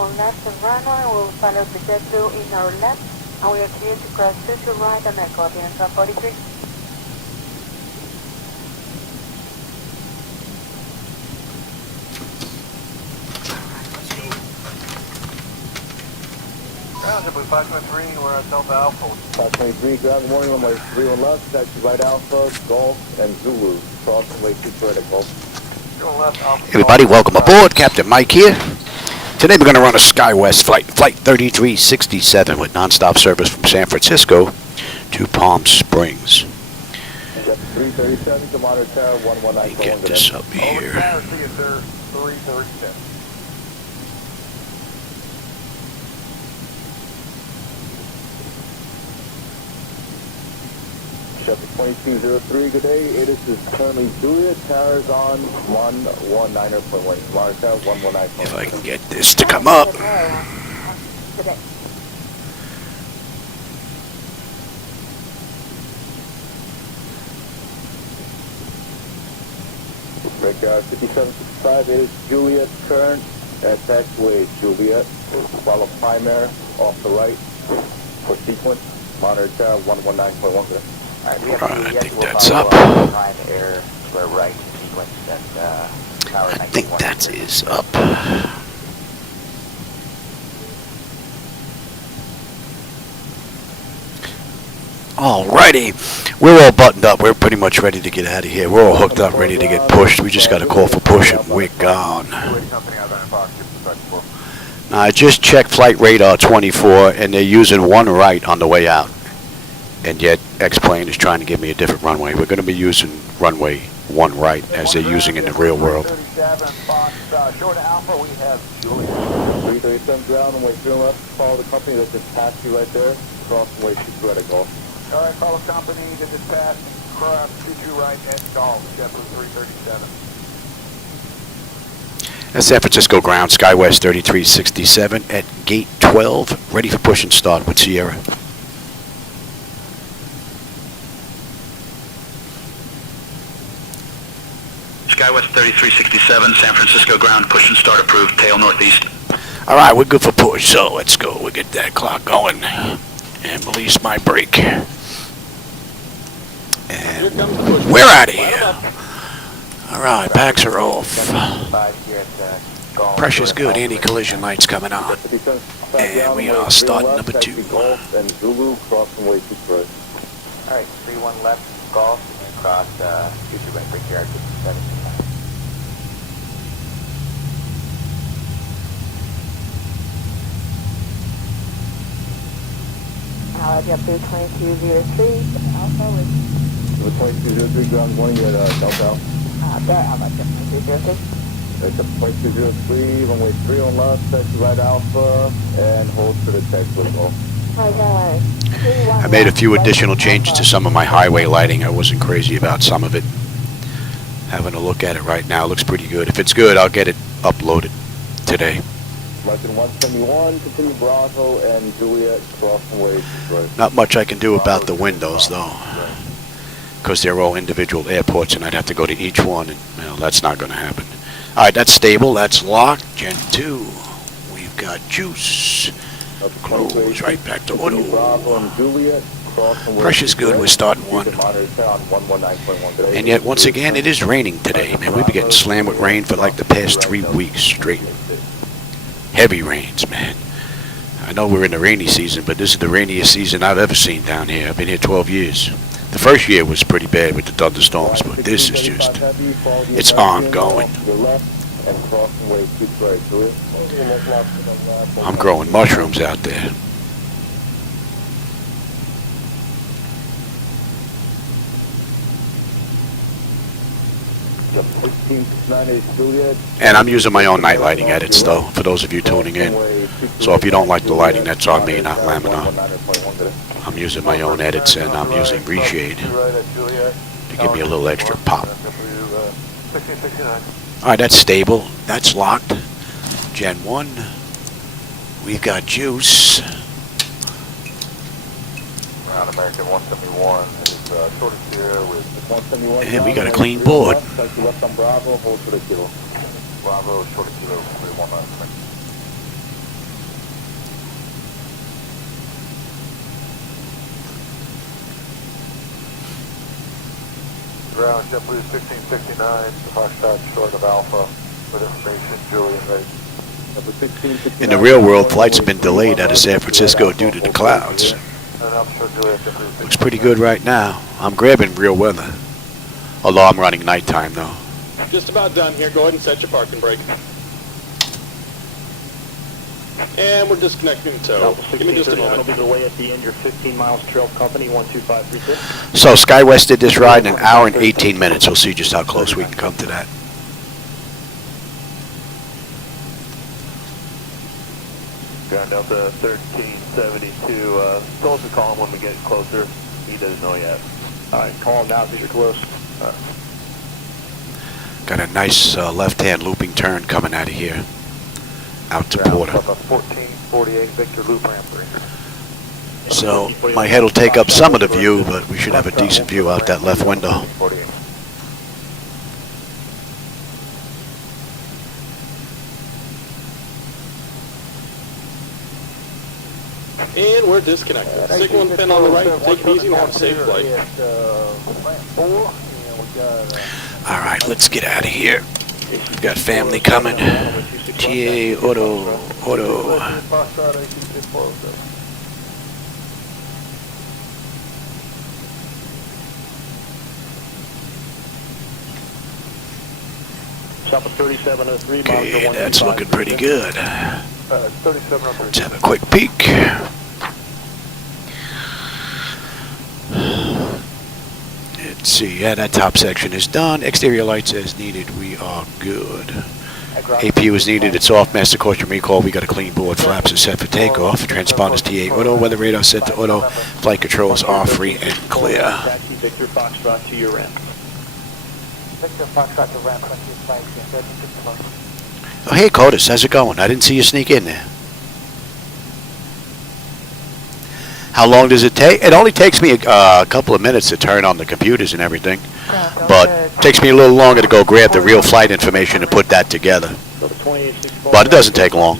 31 left of runway. We'll follow the JetBlue in our left, and we are clear to cross 22 right on Echo, Avianca 43. Ground JetBlue 523, we're at Delta Alpha. 523, ground warning, runway 31 left, taxi right Alpha, Golf, and Zulu. Cross runway 24 at Golf. Everybody, welcome aboard. Captain Mike here. Today we're going to run a Skywest flight 3367 with nonstop service from San Francisco to Palm Springs. 337 to monitor tower 119. Let me get this up here. 337. Chevy 2203, good day. This is currently Juliet, towers on 119.1. Monitor tower 119.1. If I can get this to come up. Breakout 5765, it is Juliet, current at taxiway Juliet. Follow primary off the right for sequence. Monitor tower 119.1. Alright, I think that's up. I think that is up. Alrighty, we're all buttoned up. We're pretty much ready to get out of here. We're all hooked up, ready to get pushed. We just got a call for push and we're gone. Now, I just checked Flight Radar 24 and they're using one right on the way out. And yet, X-Plane is trying to give me a different runway. We're going to be using runway 1 right as they're using in the real world. 337 ground, runway 3 left. Follow the company that just passed you right there. Cross runway 22 at Golf. All right, follow company that just passed. Cross 22 right at Golf. JetBlue 337. That's San Francisco ground, Skywest 3367 at gate 12, ready for push and start with Sierra. Skywest 3367, San Francisco ground, push and start approved, tail northeast. All right, we're good for push, so let's go. We'll get that clock going and release my brake. And we're out of here. All right, packs are off. Pressure's good, anti-collision lights coming on. And we are starting number 2. And Zulu, cross runway 2 right. All right, 31 left, Golf, and cross 22 right, break here, 17. JetBlue 2203, Alpha with... 2203, ground warning, you're at Delta Alpha. There, how about JetBlue 2203? It's a 2203, runway 3 on left, taxi right Alpha, and hold for the taxi as well. I made a few additional changes to some of my highway lighting. I wasn't crazy about some of it. Having a look at it right now, looks pretty good. If it's good, I'll get it uploaded today. American 171, continue Bravo and Juliet, cross runway 2 right. Not much I can do about the windows, though, because they're all individual airports, and I'd have to go to each one, and well, that's not going to happen. All right, that's stable. That's locked. Gen 2. We've got juice. Close right back to auto. Pressure's good. We're starting 1. And yet, once again, it is raining today, man. We've been getting slammed with rain for like the past 3 weeks straight. Heavy rains, man. I know we're in the rainy season, but this is the rainiest season I've ever seen down here. I've been here 12 years. The first year was pretty bad with the thunderstorms, but this is just, it's ongoing. I'm growing mushrooms out there. And I'm using my own night lighting edits, though, for those of you tuning in. So if you don't like the lighting, that's on me, not Laminar. I'm using my own edits, and I'm using reshade to give me a little extra pop. Alright, that's stable. That's locked. Gen 1. We've got juice. Ground American 171 is short of here with 171. And we got a clean board. Bravo, hold for the kilo. Bravo, short of kilo, 319. ground, JetBlue 1669, Foxtrot short of Alpha, with information, Juliet ready. In the real world, flights have been delayed out of San Francisco due to the clouds. Looks pretty good right now. I'm grabbing real weather. Although I'm running nighttime though. Just about done here. Go ahead and set your parking brake. And we're disconnecting the tow. Give me just a moment. Will be the way at the end. You're 15 miles trail company 12536. So Skywest did this ride in an hour and 18 minutes. We'll see just how close we can come to that. Ground Delta 1372. Told us to call him when we get closer. He doesn't know yet. All right, call him now as you're close. Got a nice left-hand looping turn coming out of here. Out to Porter. 1448 Victor Loop Ramp 3. So my head will take up some of the view, but we should have a decent view out that left window. And we're disconnected. Signal and pin on the right. Take it easy and have a safe flight. All right, let's get out of here. We've got family coming. TA Auto. Southwest 3703. Okay, that's looking pretty good. 3703. Let's have a quick peek. Let's see, yeah, that top section is done. Exterior lights as needed, we are good. APU is needed, it's off. Master caution recall, we got a clean board. Flaps are set for takeoff. Transponders TA auto, weather radar set to auto. Flight controls are free and clear. Taxi Victor Foxtrot to your end. Victor Foxtrot to ramp 25. Oh, hey, Codis, how's it going? I didn't see you sneak in there. How long does it take? It only takes me a couple of minutes to turn on the computers and everything, but it takes me a little longer to go grab the real flight information and put that together. But it doesn't take long.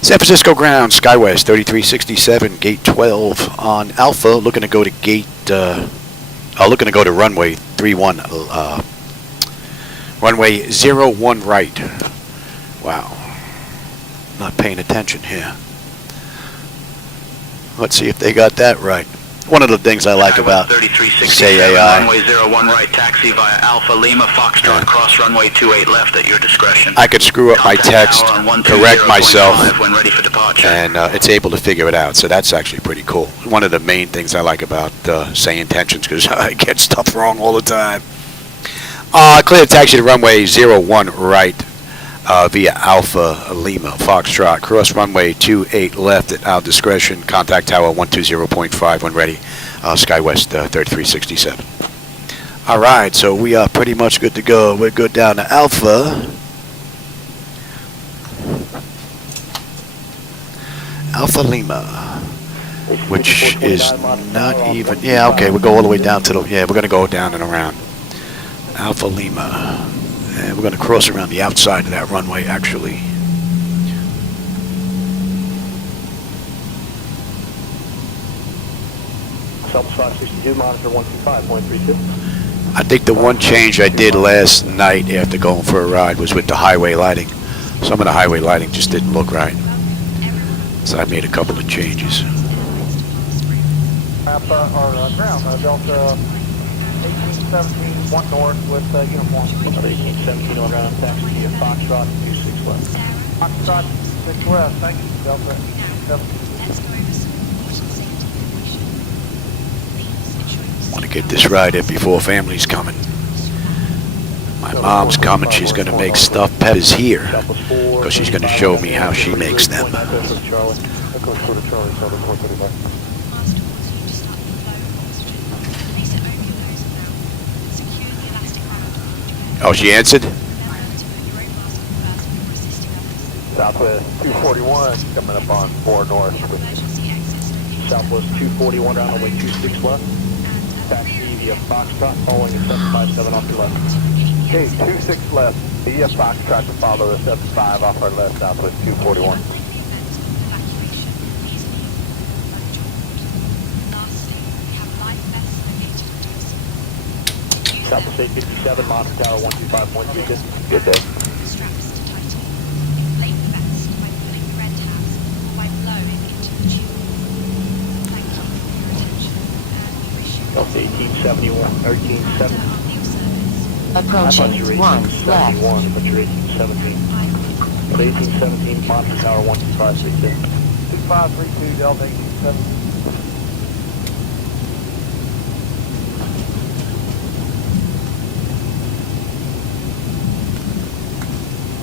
San Francisco ground, Skywest 3367, gate 12 on Alpha, looking to go to gate, looking to go to runway 31, runway 01 right. Wow. Not paying attention here. Let's see if they got that right. One of the things I like about SayAI. Runway 01 right, taxi via Alpha Lima Foxtrot, cross runway 28 left at your discretion. I could screw up my text, correct myself, when ready for departure. and it's able to figure it out. So that's actually pretty cool. One of the main things I like about SayIntentions, because I get stuff wrong all the time. Clear taxi to runway 01 right. Via Alpha Lima Foxtrot, cross runway 28 left at our discretion, contact tower 120.5 when ready, Skywest 3367. Alright, so we are pretty much good to go. We're good down to Alpha. Alpha Lima, which is not even, yeah, okay, we'll go all the way down to the, yeah, we're going to go down and around. Alpha Lima. And we're going to cross around the outside of that runway, actually. Southwest 562, monitor 125.32. I think the one change I did last night after going for a ride was with the highway lighting. Some of the highway lighting just didn't look right. So I made a couple of changes. Alpha, or ground, Delta 1817, 1 north with uniform. 1817 on ground, taxi via Foxtrot 26 left. Foxtrot 6 west, thank you, Delta. Want to get this ride in before family's coming. My mom's coming. She's going to make stuffed peppers here because she's going to show me how she makes them. Oh, she answered? Southwest 241 coming up on 4 north. Southwest 241 round away 26 left. Taxi via Foxtrot following the 757 off your left. Okay, 26 left via Foxtrot to follow the 75 off our left, Southwest 241. South of State 57, monitor tower 125.26. Good day. Delta 1871, 1370. Approaching 1 left. But you're 1817. At 1817, monitor tower 125.66. 2532 Delta 1870.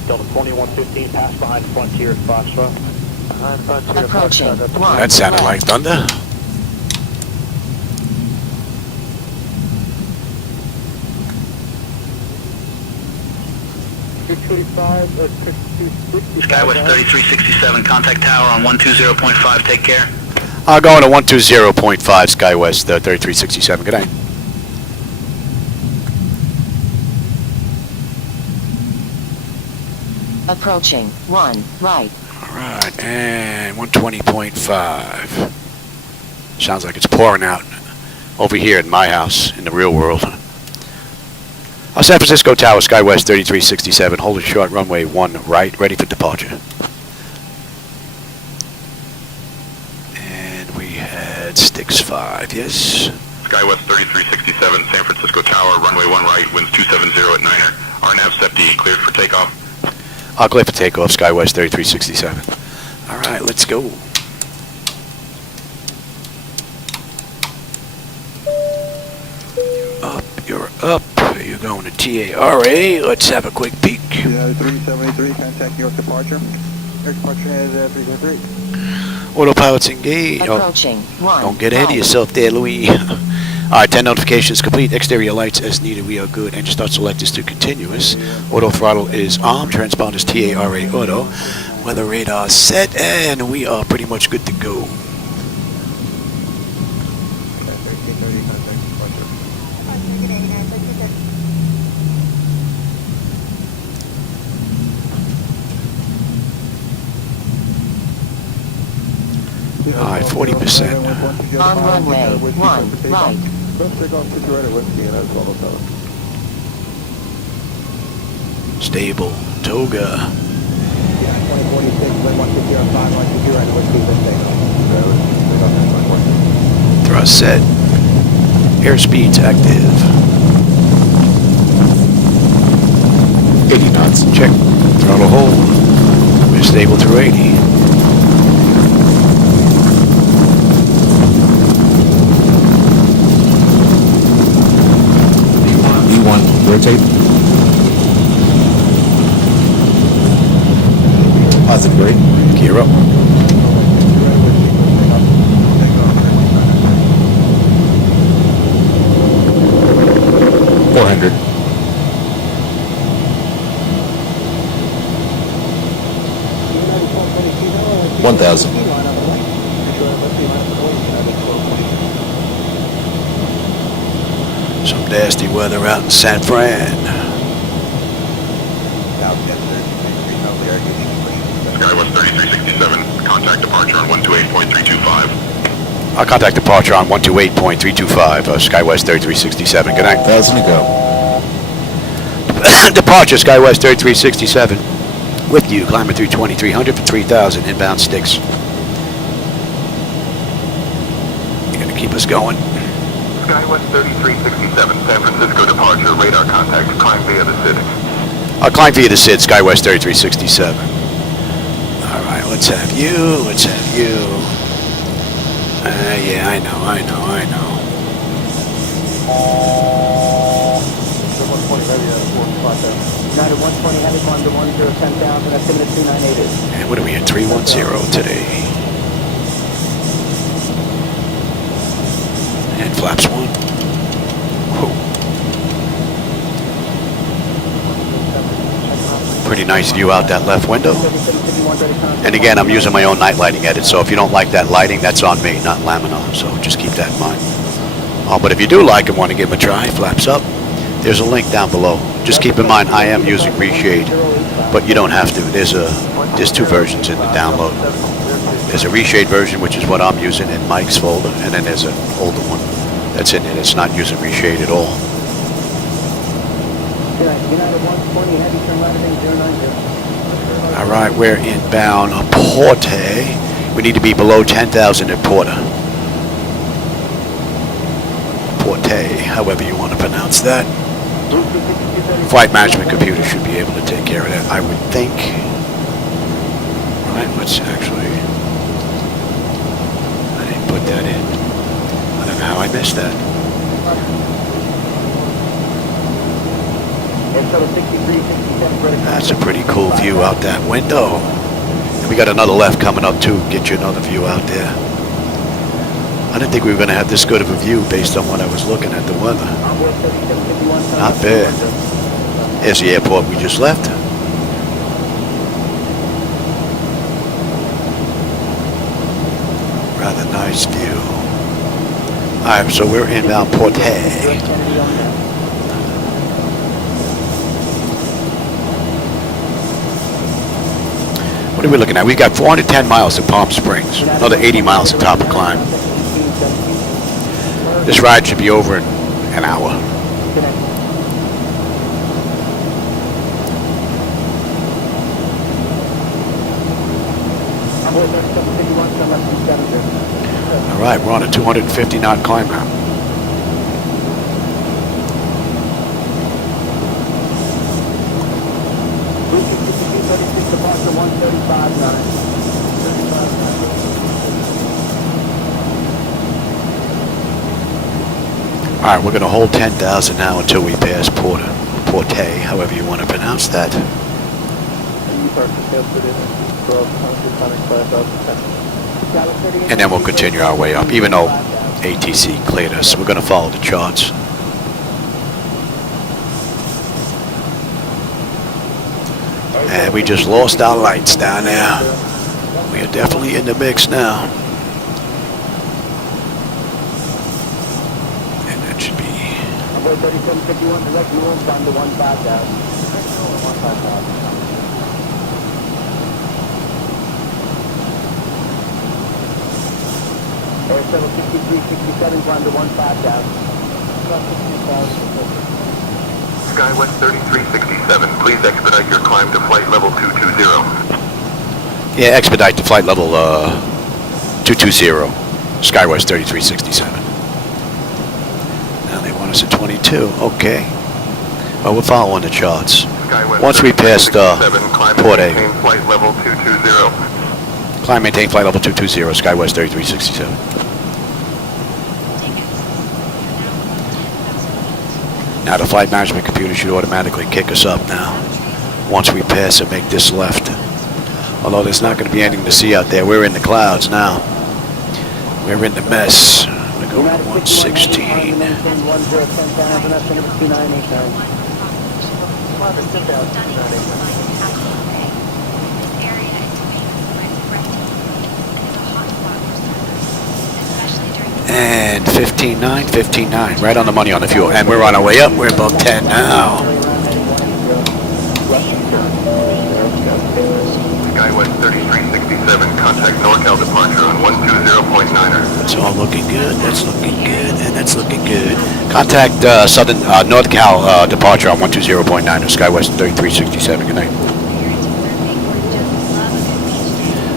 Delta 2115, pass behind Frontier at Foxtrot. Behind Frontier. Approaching Foxtrot. 1 That sounded like left. thunder. Skywest 3367, contact tower on 120.5, take care. I'll go into 120.5 Skywest 3367. Good night. Approaching 1 right. All right, and 120.5. Sounds like it's pouring out over here in my house in the real world. San Francisco Tower, Skywest 3367, holding short, runway 1 right, ready for departure. And we had sticks 5, yes? Skywest 3367, San Francisco Tower, runway 1 right, winds 270 at 9er. RNAV-Y cleared for takeoff. I'll clear for takeoff, Skywest 3367. All right, let's go. You're up. You're going to TARA. Let's have a quick peek. 373, contact New York departure. Air departure is 303. Autopilot's engaged. Oh, Approaching 1 don't get ahead of right. yourself there, Louis. All right, 10 notifications complete. Exterior lights as needed. We are good. Engine start select is to continuous. Auto throttle is on. Transponders TARA auto. Weather radar set, and we are pretty much good to go. 1330, contact departure. All right, 40%. On runway 1 right. Stable. Toga. Thrust set. Airspeed's active. 80 knots. Check. Throttle hold. We're stable through 80. V1, rotate. Positive grade. Gear up. $400. $1,000. Some nasty weather out in San Fran. Skywest 3367, contact departure on 128.325. I'll contact departure on 128.325, Skywest 3367. Good night. 1,000 to go. Departure, Skywest 3367. With you, climbing through 2300 for 3,000 inbound sticks. You're gonna keep us going. Skywest 3367, San Francisco departure, radar contact, climb via the SID. I'll climb via the SID, Skywest 3367. All right, let's have you, let's have you. Yeah, I know. 120 heavy climb to 10,000, estimate 298. And what are we at, 310 today? And flaps 1. Whoa. Pretty nice view out that left window. And again, I'm using my own night lighting edit, so if you don't like that lighting, that's on me, not Laminar, so just keep that in mind. But if you do like and want to give them a try, flaps up. There's a link down below. Just keep in mind, I am using reshade, but you don't have to. There's 2 versions in the download. There's a reshade version, which is what I'm using in Mike's folder, and then there's an older one that's in it. It's not using reshade at all. All right, we're inbound Porte. We need to be below 10,000 at Porter. Porte, however you want to pronounce that. Flight management computer should be able to take care of that, I would think. All right, let's actually... I didn't put that in. I don't know how I missed that. That's a pretty cool view out that window. And we got another left coming up too. Get you another view out there. I didn't think we were going to have this good of a view based on what I was looking at the weather. Not bad. Here's the airport we just left. Rather nice view. Alright, so we're inbound Porte. What are we looking at? We've got 410 miles to Palm Springs. Another 80 miles to top of climb. This ride should be over in an hour. All right, we're on a 250 knot climb now. All right, we're going to hold 10,000 now until we pass Porte, however you want to pronounce that. And then we'll continue our way up, even though ATC cleared us. We're going to follow the charts. And we just lost our lights down there. We are definitely in the mix now. And that should be... Skywest 3367, please expedite your climb to flight level 220. Yeah, expedite to flight level 220, Skywest 3367. Now they want us at 22, okay. Well, we're following the charts. Skywest Once we passed Port A. Flight level 220. Climb, maintain flight level 220, Skywest 3367. Now the flight management computer should automatically kick us up now. Once we pass and make this left. Although there's not going to be anything to see out there. We're in the clouds now. We're in the mess. We're going to 116. And 15.9, 15.9, right on the money on the fuel. And we're on our way up. We're above 10 now. Skywest 3367, contact NorCal departure on 120.9er. That's all looking good. That's looking good. And that's looking good. Contact Southern NorCal departure on 120.9er, Skywest 3367. Good night.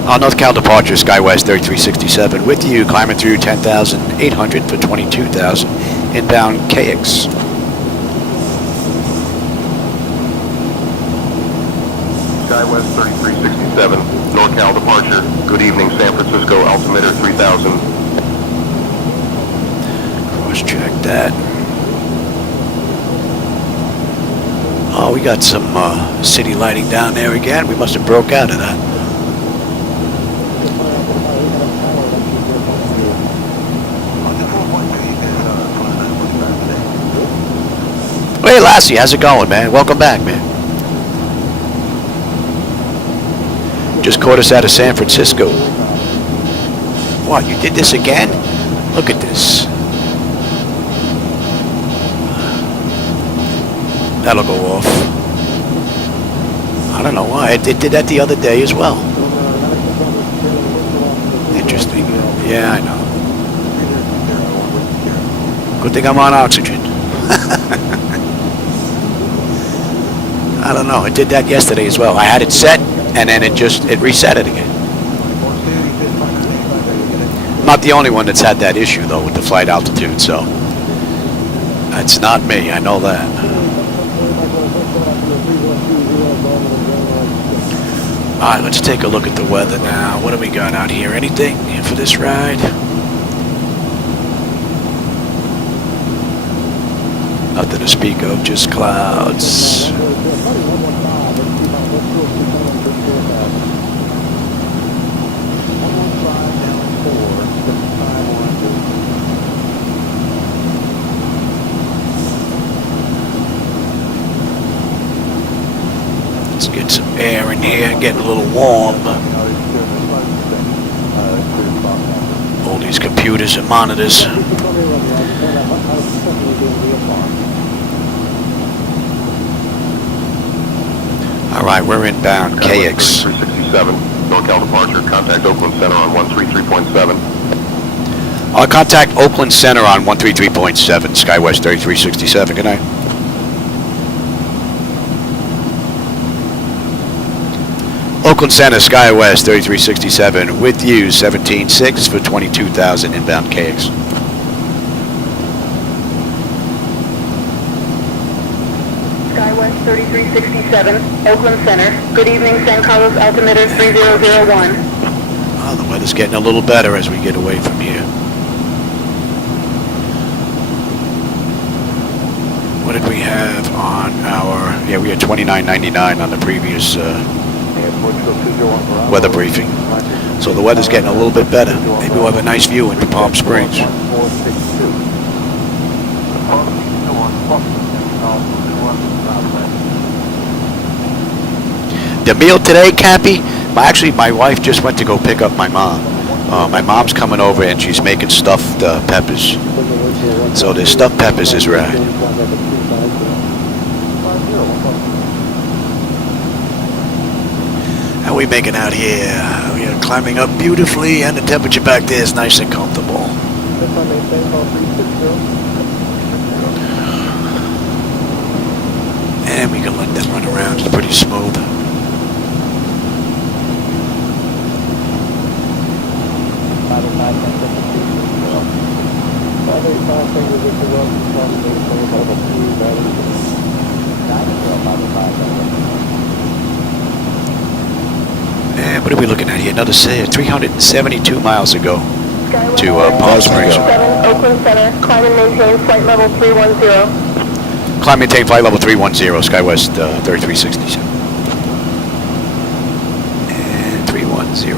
NorCal departure, Skywest 3367, with you, climbing through 10,800 for 22,000, inbound KX. Skywest 3367, NorCal departure, good evening, San Francisco, altimeter 3000. Cross check that. Oh, we got some city lighting down there again. We must have broke out of that. Hey Lassie, how's it going, man? Welcome back, man. Just caught us out of San Francisco. What, you did this again? Look at this. That'll go off. I don't know why. It did that the other day as well. Interesting. Yeah, I know. Good thing I'm on oxygen. I don't know. It did that yesterday as well. I had it set, and then it reset it again. I'm not the only one that's had that issue, though, with the flight altitude, so it's not me. I know that. All right, let's take a look at the weather now. What do we got out here? Anything for this ride? Nothing to speak of, just clouds. Let's get some air in here, getting a little warm. All these computers and monitors. All right, we're inbound KX. 367, NorCal departure, contact Oakland Center on 133.7. I'll contact Oakland Center on 133.7, Skywest 3367, good night. Oakland Center, Skywest 3367, with you, 17.6 for 22,000 inbound KX. Skywest 3367, Oakland Center. Good evening, San Carlos altimeter 3001. Oh, the weather's getting a little better as we get away from here. What did we have on our... Yeah, we had 29.99 on the previous weather briefing. So the weather's getting a little bit better. Maybe we'll have a nice view into Palm Springs. The meal today, Cappy? Actually, my wife just went to go pick up my mom. My mom's coming over and she's making stuffed peppers. So there's stuffed peppers is right. How are we making out here? We are climbing up beautifully and the temperature back there is nice and comfortable. And we can let them run around. It's pretty smooth. And what are we looking at here? Another 372 miles ago to Palm Springs. Oakland Center, climb and maintain flight level 310. Climb and maintain flight level 310, Skywest 3367. And 310.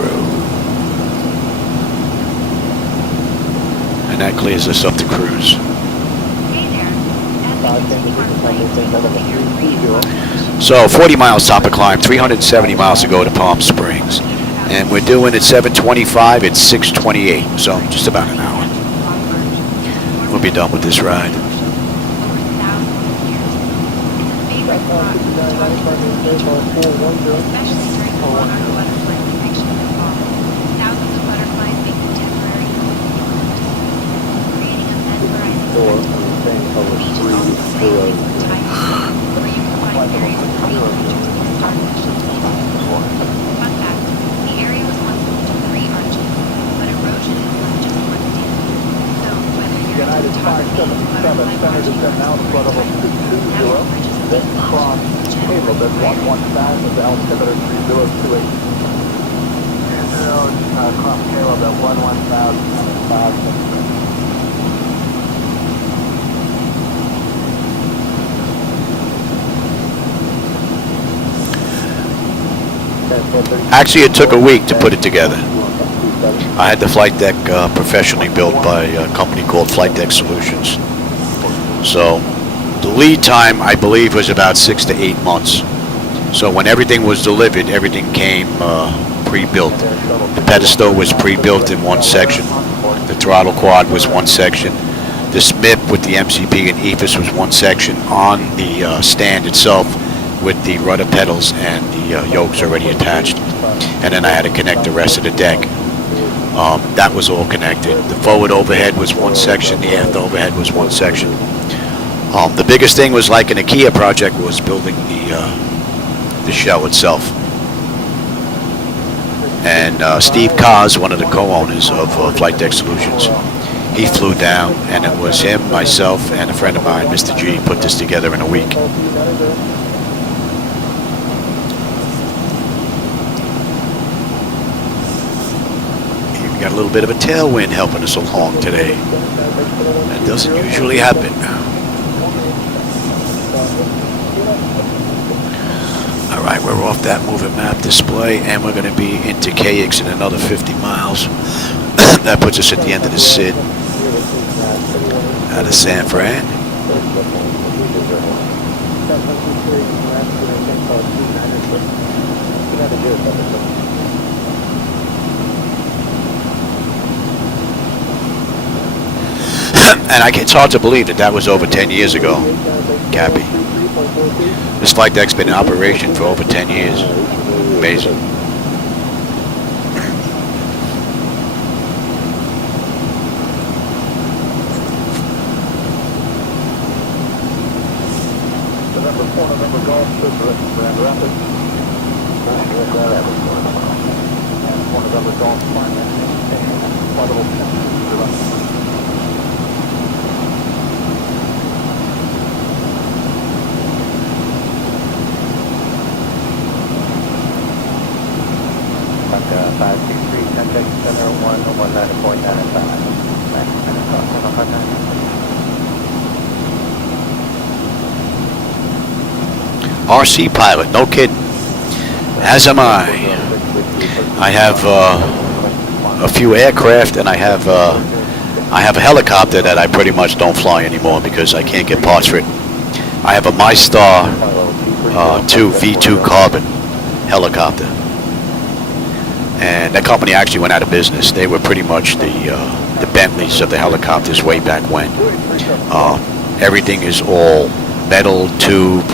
And that clears us up to cruise. So 40 miles top of climb, 370 miles to go to Palm Springs. And we're doing at 7:25, it's 6:28, so just about an hour. We'll be done with this ride. United 577, center descent now, flight level 220, then cross Caleb at 11000, altimeter 3028. Cross Caleb at 11000. Actually, it took a week to put it together. I had the flight deck professionally built by a company called Flightdeck Solutions. So the lead time, I believe, was about 6 to 8 months. So when everything was delivered, everything came pre-built. The pedestal was pre-built in one section. The throttle quad was one section. The SMIP with the MCP and EFIS was one section on the stand itself with the rudder pedals and the yokes already attached. And then I had to connect the rest of the deck. That was all connected. The forward overhead was one section, the aft overhead was one section. The biggest thing was like an IKEA project was building the the show itself. And Steve Kaz, one of the co-owners of Flightdeck Solutions, he flew down, and it was him, myself, and a friend of mine, Mr. G, put this together in a week. We got a little bit of a tailwind helping us along today. That doesn't usually happen. All right, we're off that moving map display, and we're going to be into KX in another 50 miles. That puts us at the end of the SID out of San Fran. And it's hard to believe that was over 10 years ago, Cappy. This flight deck's been in operation for over 10 years. Amazing. RC pilot, no kidding. As am I. I have a few aircraft, and I have a helicopter that I pretty much don't fly anymore because I can't get parts for it. I have a MyStar 2 V2 Carbon helicopter, and that company actually went out of business. They were pretty much the Bentleys of the helicopters way back when. Everything is all metal tube.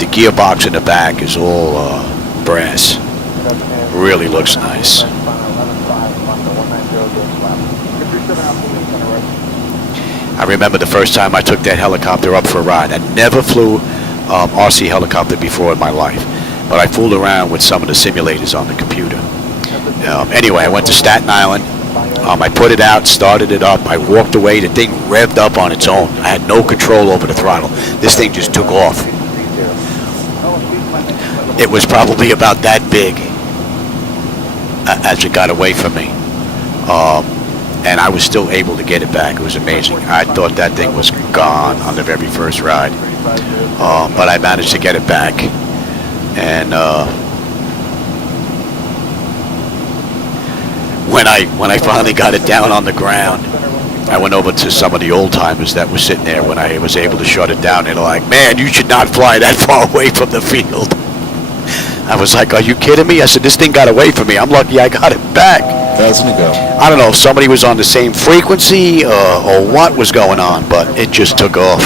The gearbox in the back is all brass. Really looks nice. I remember the first time I took that helicopter up for a ride. I never flew RC helicopter before in my life, but I fooled around with some of the simulators on the computer. Anyway, I went to Staten Island. I put it out, started it up. I walked away. The thing revved up on its own. I had no control over the throttle. This thing just took off. It was probably about that big as it got away from me. And I was still able to get it back. It was amazing. I thought that thing was gone on the very first ride. But I managed to get it back. And when I finally got it down on the ground, I went over to some of the old timers that were sitting there when I was able to shut it down. They're like, "Man, you should not fly that far away from the field." I was like, "Are you kidding me?" I said, "This thing got away from me. I'm lucky I got it back." 1,000 to go. I don't know if somebody was on the same frequency or what was going on, but it just took off.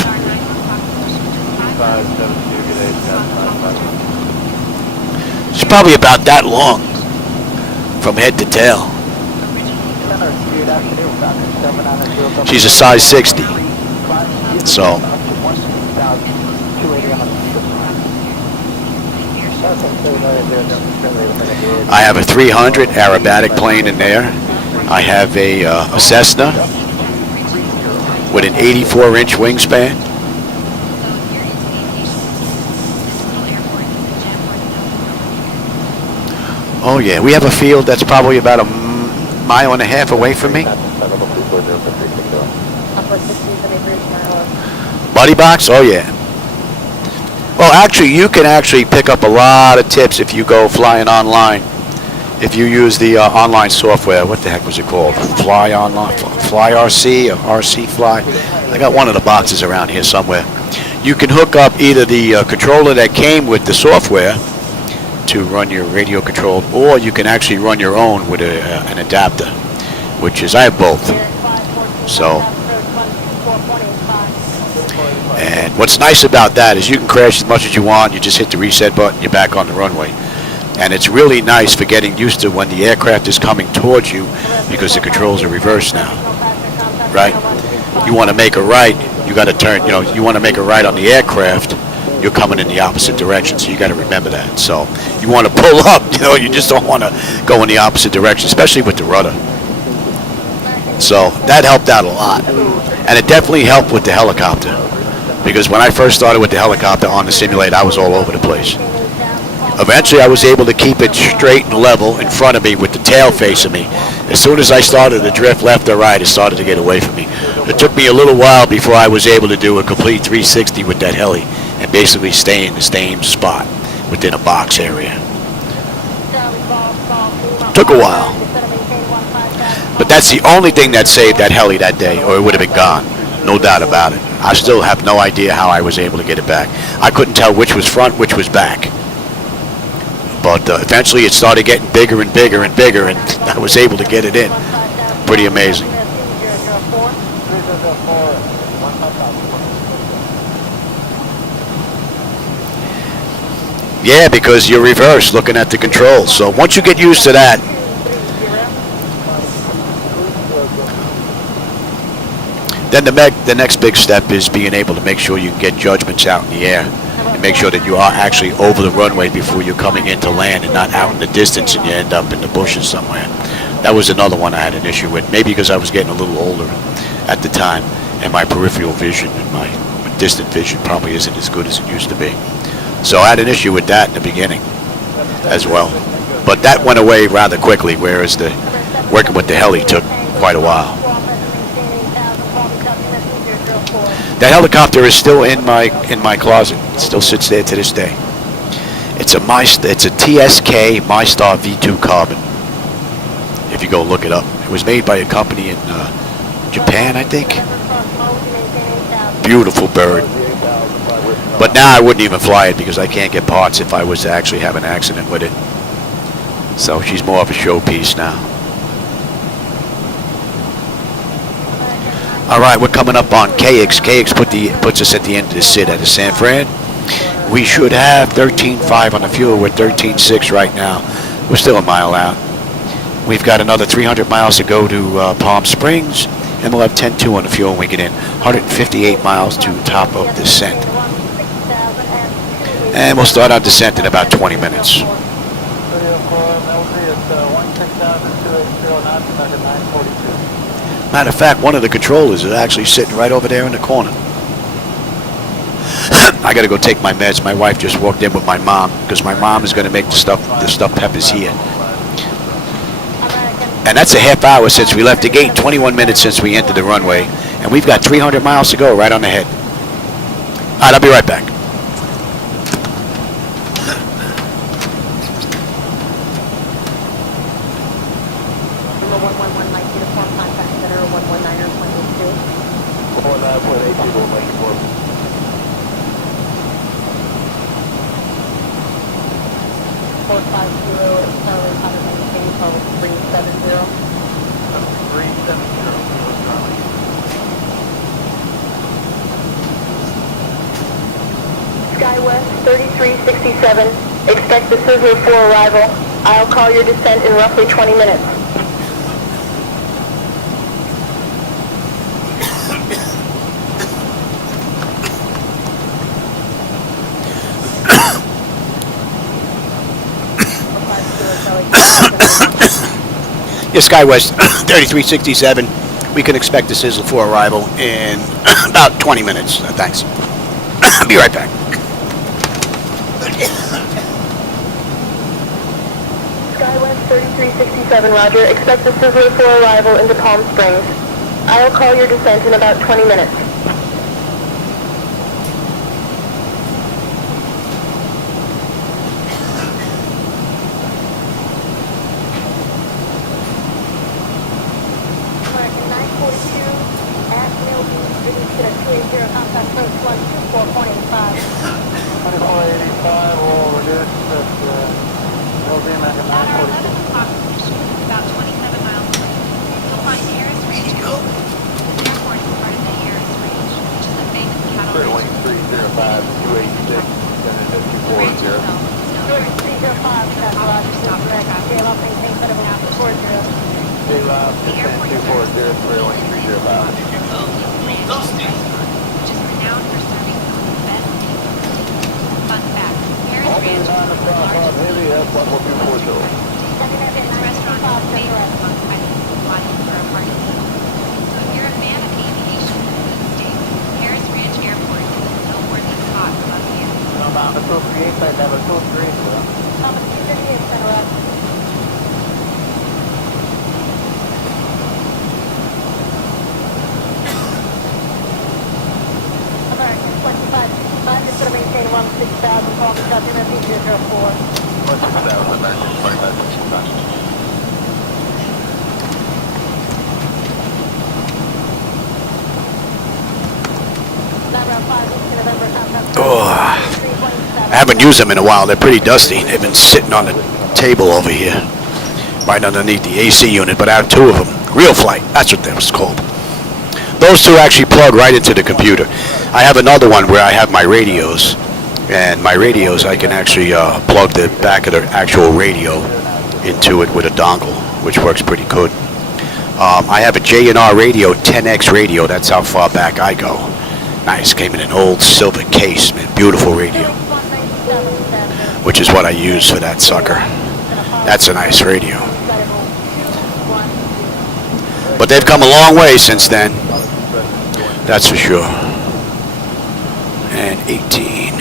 It's probably about that long from head to tail. She's a size 60. So I have a 300 aerobatic plane in there. I have a Cessna with an 84-inch wingspan. Oh yeah, we have a field that's probably about a mile and a half away from me. Buddy box? Oh yeah. Well, actually, you can actually pick up a lot of tips if you go flying online. If you use the online software, what the heck was it called? Fly Online, Fly RC, or RC Fly. I got one of the boxes around here somewhere. You can hook up either the controller that came with the software to run your radio controlled, or you can actually run your own with an adapter, which is, I have both. So, and what's nice about that is you can crash as much as you want. You just hit the reset button, you're back on the runway. And it's really nice for getting used to when the aircraft is coming towards you, because the controls are reversed now, right? You want to make a right, you got to turn, you want to make a right on the aircraft, you're coming in the opposite direction. So you got to remember that. So you want to pull up, you know, you just don't want to go in the opposite direction, especially with the rudder. So that helped out a lot. And it definitely helped with the helicopter. Because when I first started with the helicopter on the simulator, I was all over the place. Eventually, I was able to keep it straight and level in front of me with the tail facing me. As soon as I started to drift left or right, it started to get away from me. It took me a little while before I was able to do a complete 360 with that heli and basically stay in the same spot within a box area. Took a while. But that's the only thing that saved that heli that day, or it would have been gone. No doubt about it. I still have no idea how I was able to get it back. I couldn't tell which was front, which was back. But eventually it started getting bigger and bigger and bigger, and I was able to get it in. Pretty amazing. Yeah, because you're reversed looking at the controls. So once you get used to that, then the next big step is being able to make sure you can get judgments out in the air and make sure that you are actually over the runway before you're coming into land and not out in the distance and you end up in the bushes somewhere. That was another one I had an issue with, maybe because I was getting a little older at the time and my peripheral vision and my distant vision probably isn't as good as it used to be. So I had an issue with that in the beginning as well. But that went away rather quickly, whereas the working with the heli took quite a while. That helicopter is still in my closet. It still sits there to this day. It's a TSK MyStar V2 Carbon. If you go look it up, it was made by a company in Japan, I think. Beautiful bird. But now I wouldn't even fly it because I can't get parts if I was to actually have an accident with it. So she's more of a showpiece now. All right, we're coming up on KX. KX puts us at the end of the SID out of San Fran. We should have 13.5 on the fuel. We're 13.6 right now. We're still a mile out. We've got another 300 miles to go to Palm Springs, and we'll have 10.2 on the fuel when we get in. 158 miles to top of descent. And we'll start our descent in about 20 minutes. Matter of fact, one of the controllers is actually sitting right over there in the corner. I got to go take my meds. My wife just walked in with my mom because my mom is going to make the stuffed peppers here. And that's a half hour since we left the gate, 21 minutes since we entered the runway, and we've got 300 miles to go right on the head. All right, I'll be right back. Skywest 3367, expect the Sizzler for arrival. I'll call your descent in roughly 20 minutes. Yeah, Skywest 3367, we can expect the Sizzler for arrival in about 20 minutes. Thanks. I'll be right back. Skywest 3367, roger. Expect the Sizzler for arrival into Palm Springs. I'll call your descent in about 20 minutes. American 942, at Mill Beach, British to 280, contact approach 124.85. 2485 will reduce at Mill Beach, American 942. About 27 miles away. You'll find the Harris Range. The airport is part of the Harris Range, which is a famous cattle range. 305, 286, and then 240. 305, stop direct. Tail up and take of an after 40. The airport is 240, 305. which is renowned for serving some of the best Ranch on the southbound heavy at 11240. This restaurant is famous among Chinese flying for a party. So if you're a fan of aviation in the States, Harris Ranch Airport is a noteworthy spot above you. Number 238, side level 23. Number 238, center up. American 2565, just going to maintain 16,000, call me customer P004. 16,000, American 2565. I haven't used them in a while. They're pretty dusty. They've been sitting on the table over here, right underneath the AC unit, but I have two of them. Real Flight, that's what that was called. Those two actually plug right into the computer. I have another one where I have my radios, and my radios I can actually plug the back of the actual radio into it with a dongle, which works pretty good. I have a J&R radio, 10X radio. That's how far back I go. Nice, came in an old silver case, man. Beautiful radio, which is what I use for that sucker. That's a nice radio. But they've come a long way since then. That's for sure. And 18.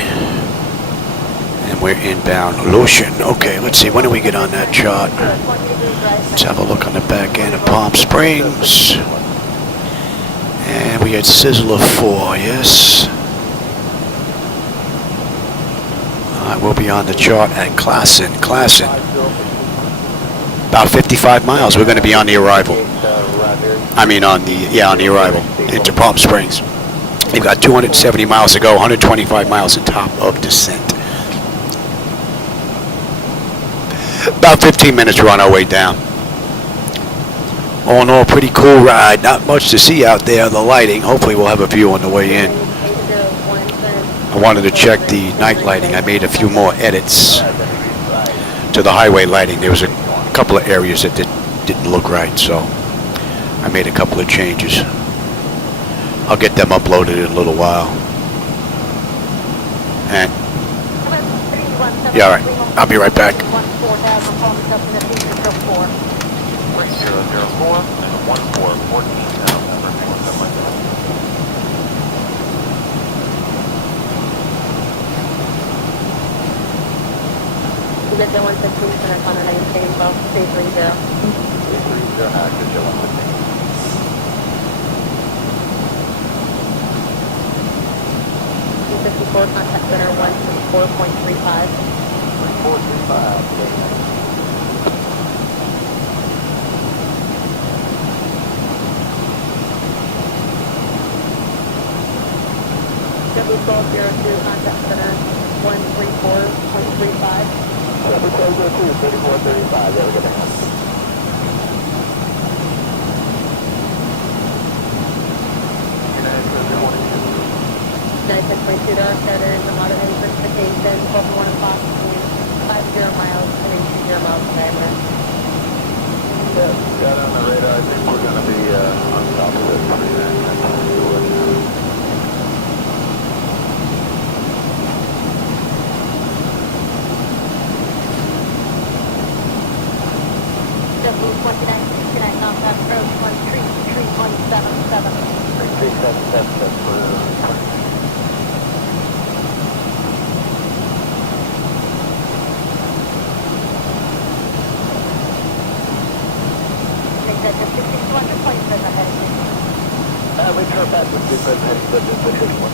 And we're inbound Lucian. Okay, let's see. When do we get on that chart? Let's have a look on the back end of Palm Springs. And we had Sizzler 4, yes. We'll be on the chart at Klassen. About 55 miles. We're going to be on the arrival. I mean on the arrival into Palm Springs. We've got 270 miles to go, 125 miles in top of descent. About 15 minutes, we're on our way down. All in all, pretty cool ride. Not much to see out there, the lighting. Hopefully we'll have a view on the way in. I wanted to check the night lighting. I made a few more edits to the highway lighting. There was a couple of areas that didn't look right, so I made a couple of changes. I'll get them uploaded in a little while. And yeah, all right. I'll be right back. 3004 and 1414,000. You get the 115 center on the maintain both 330. 330, active, 115. 254, contact center 164.35. 3435. W1202, contact center 134.35. 3435, there we go. 96.2, there is a moderated precipitation, 12-1 o'clock, 50 miles, and 80 miles per hour. Yeah, got on the radar. I think we're going to be on top of it. W29, contact approach 133.77. 3377, that's for... we turn back with the president, but just the first one.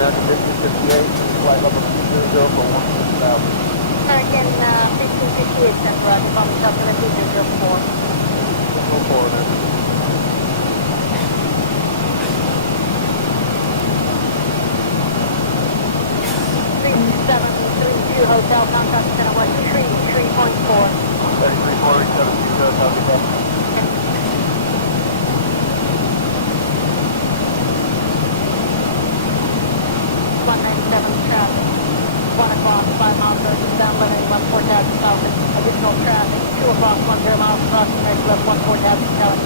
Now, 1558, flight level 200 for 160,000. Again, 1558, Central Roger, Palm Springs, 204. Go forward, then. 732 Hotel, contact center 133.4. 33.4, copy that. 197 traffic, 1 o'clock, 5 miles north, down limiting 14,000 south, additional traffic, 2 o'clock, 10 miles across the next left, 14,000 south.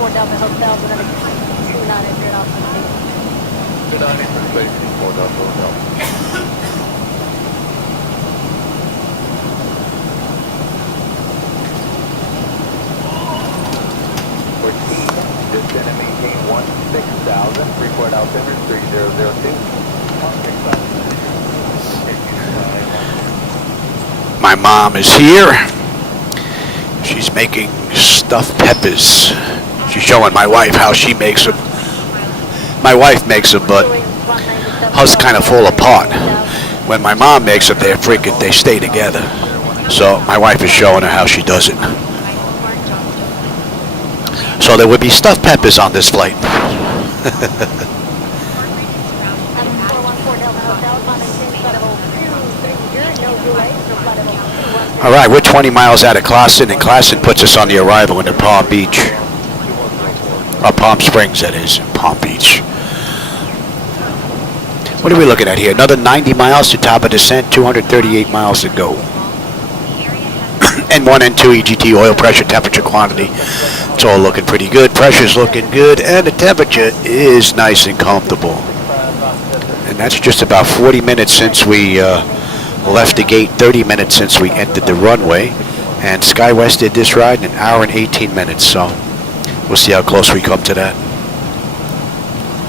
4 Delta Hotel, and then 29 off the station. 29 for safety, 4 Delta Hotel. 14, descend and maintain 16,000, report altimeter 3002. My mom is here. She's making stuffed peppers. She's showing my wife how she makes them. My wife makes them, but hers kind of fall apart. When my mom makes them, they stay together. So my wife is showing her how she does it. So there would be stuffed peppers on this flight. All right, we're 20 miles out of Classen, and Classen puts us on the arrival into Palm Beach. Palm Springs, that is, Palm Beach. What are we looking at here? Another 90 miles to top of descent, 238 miles to go. N1, N2, EGT, oil pressure, temperature, quantity. It's all looking pretty good. Pressure's looking good, and the temperature is nice and comfortable. And that's just about 40 minutes since we left the gate, 30 minutes since we entered the runway. And Skywest did this ride in an hour and 18 minutes, so we'll see how close we come to that.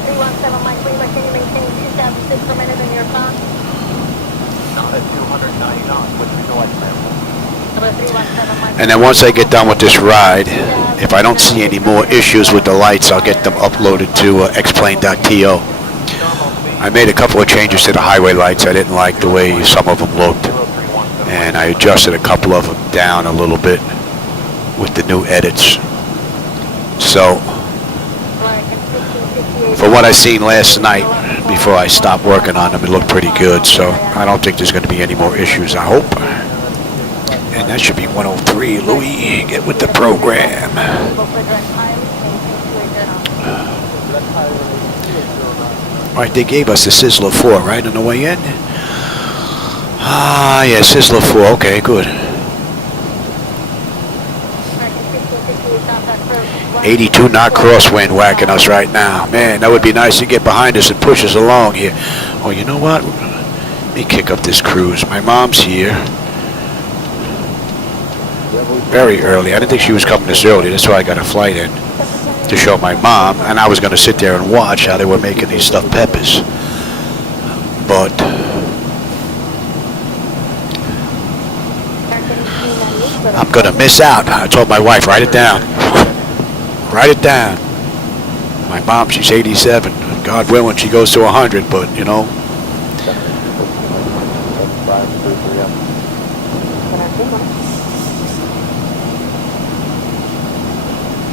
317 Mike Lima, can you maintain 2006 per minute in your phone? Not at 290 knots, which we like that. And then once I get done with this ride, if I don't see any more issues with the lights, I'll get them uploaded to xplane.to. I made a couple of changes to the highway lights. I didn't like the way some of them looked, and I adjusted a couple of them down a little bit with the new edits. So for what I seen last night before I stopped working on them, it looked pretty good. So I don't think there's going to be any more issues, I hope. And that should be 103. Louis, get with the program. All right, they gave us the Sizzler 4, right, on the way in? Ah, yeah, Sizzler 4. Okay, good. 82 knot crosswind whacking us right now. Man, that would be nice to get behind us and push us along here. Oh, you know what? Let me kick up this cruise. My mom's here. Very early. I didn't think she was coming this early. That's why I got a flight in to show my mom, and I was going to sit there and watch how they were making these stuffed peppers. But I'm going to miss out. I told my wife, write it down. Write it down. My mom, she's 87. God willing, she goes to 100, but, you know.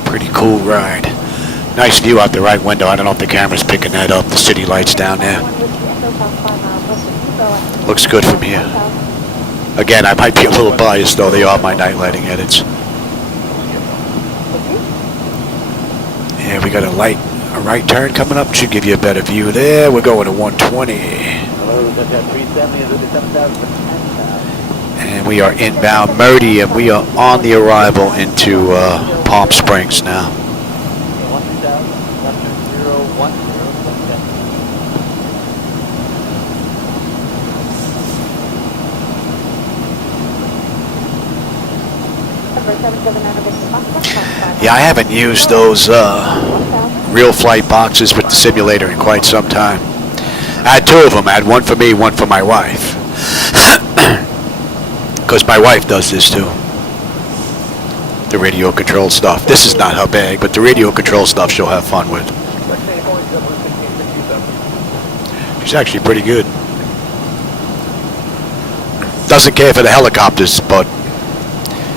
Pretty cool ride. Nice view out the right window. I don't know if the camera's picking that up. The city lights down there. Looks good from here. Again, I might be a little biased, though. They are my night lighting edits. Yeah, we got a right turn coming up. Should give you a better view there. We're going to 120. And we are inbound Murdy, and we are on the arrival into Palm Springs now. Yeah, I haven't used those real flight boxes with the simulator in quite some time. I had two of them. I had one for me, one for my wife. Because my wife does this too. The radio control stuff. This is not her bag, but the radio control stuff she'll have fun with. She's actually pretty good. Doesn't care for the helicopters, but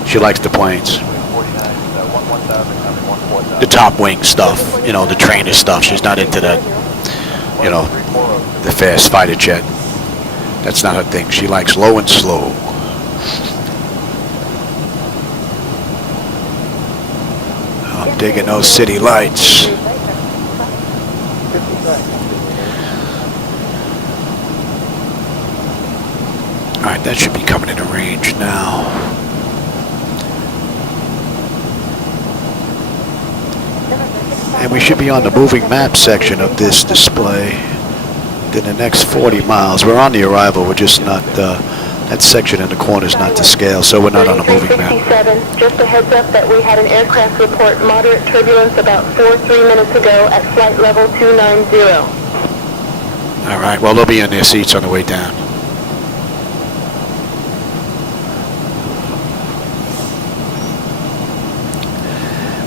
she likes the planes. The top wing stuff, you know, the trainer stuff. She's not into that, you know, the fast fighter jet. That's not her thing. She likes low and slow. I'm digging those city lights. All right, that should be coming into range now. And we should be on the moving map section of this display in the next 40 miles. We're on the arrival, we're just not, that section in the corner is not to scale, so we're not on the moving map. 3367, just a heads up that we had an aircraft report moderate turbulence about 3 minutes ago at flight level 290. All right, well, they'll be in their seats on the way down.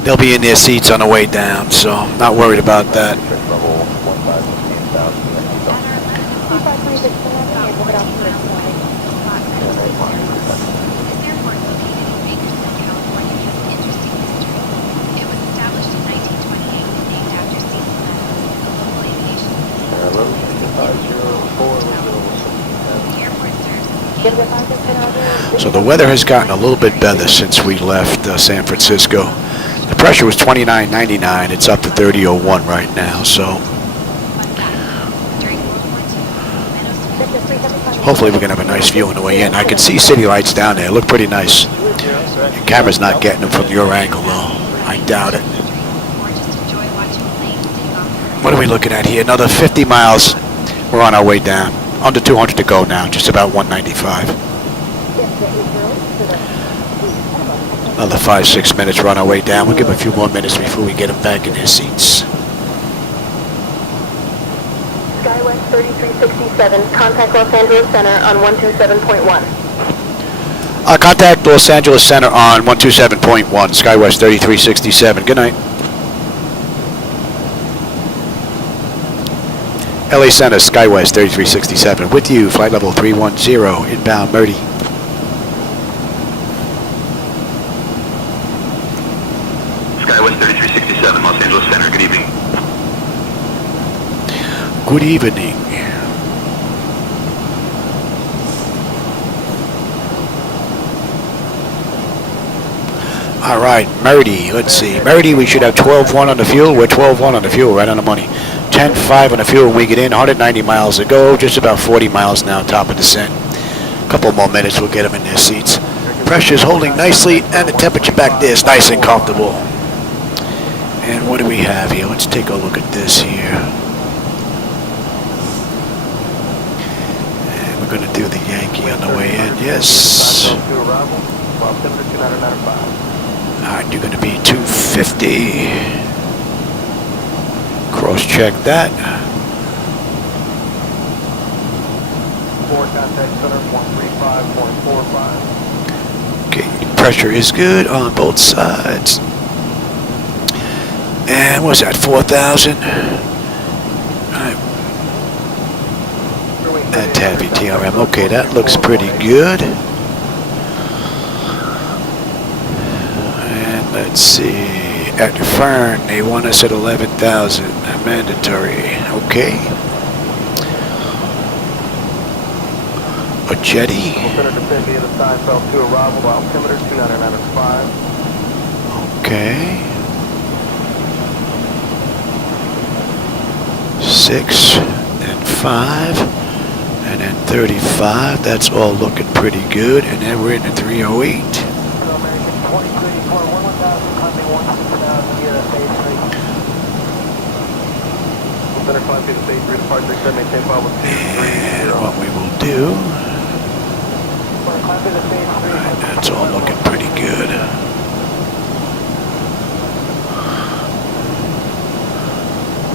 They'll be in their seats on the way down, so I'm not worried about that. So the weather has gotten a little bit better since we left San Francisco. The pressure was 29.99. It's up to 30.01 right now. So hopefully we're gonna have a nice view on the way in. I can see city lights down there. Look pretty nice. Your camera's not getting them from your angle though. I doubt it. What are we looking at here? Another 50 miles. We're on our way down. Under 200 to go now. Just about 195. Another 5-6 minutes. We're on our way down. We'll give a few more minutes before we get them back in their seats. Skywest 3367, contact Los Angeles Center on 127.1. Contact Los Angeles Center on 127.1. Skywest 3367. Good night. LA Center, Skywest 3367. With you, flight level 310, inbound Murdy. Skywest 3367, Los Angeles Center, good evening. Good evening. All right, Murdy, let's see. Murdy, we should have 12.1 on the fuel. We're 12.1 on the fuel, right on the money. 10.5 on the fuel when we get in, 190 miles to go, just about 40 miles now, top of descent. A couple more minutes, we'll get them in their seats. Pressure's holding nicely, and the temperature back there is nice and comfortable. And what do we have here? Let's take a look at this here. And we're going to do the Yankee on the way in, yes. All right, you're going to be 250. Cross-check that. Okay, pressure is good on both sides. And what's that, 4,000? Alright. That's heavy TRM. Okay, that looks pretty good. And let's see. At the Fern, they want us at 11,000, mandatory, okay. A jetty. Okay. 6, then 5, and then 35. That's all looking pretty good. And then we're in the 308. And what we will do, right, that's all looking pretty good.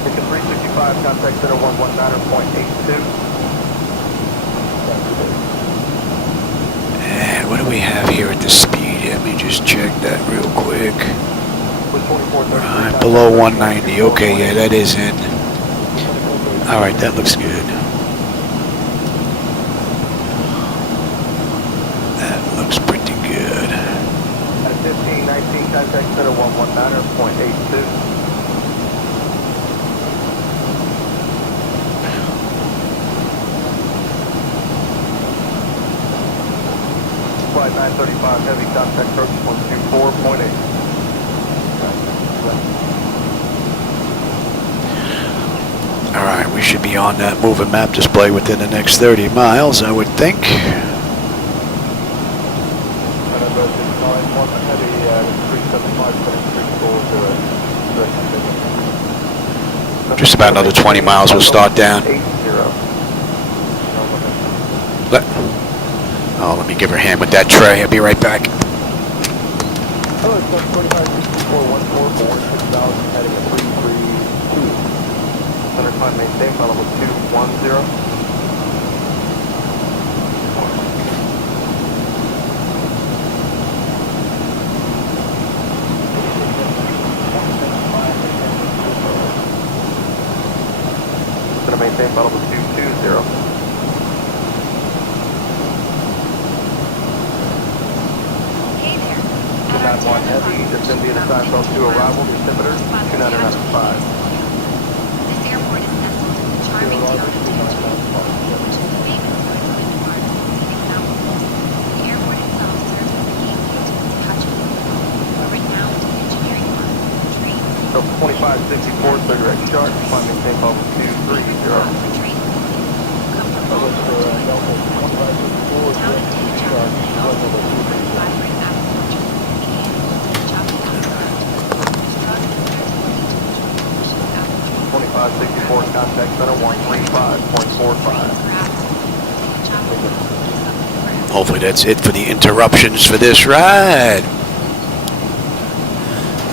Ticket 365, contact center 119.82. And what do we have here at the speed? Let me just check that real quick. Right, below 190. Okay, yeah, that is in. All right, that looks good. That looks pretty good. At 1519, contact center 119.82. Flight 935, heavy contact approach 124.8. All right, we should be on that moving map display within the next 30 miles, I would think. Just about another 20 miles. We'll start down. Let me give her a hand with that tray. I'll be right back. Hello, 745-6414, 6,000, heading at 332. Center climb maintain, flight level 210. Center maintain, flight level 220. One heavy, descend the other side, close to arrival, altimeter 2995. This airport is nestled in the charming town of Tangent, which is famous for its landmarks and scenic mountains. The airport itself serves as a gateway to its country, a renowned engineering firm, train. So 2564, cigarette shark, climb maintain level 230. Contact center 135.45. Hopefully that's it for the interruptions for this ride.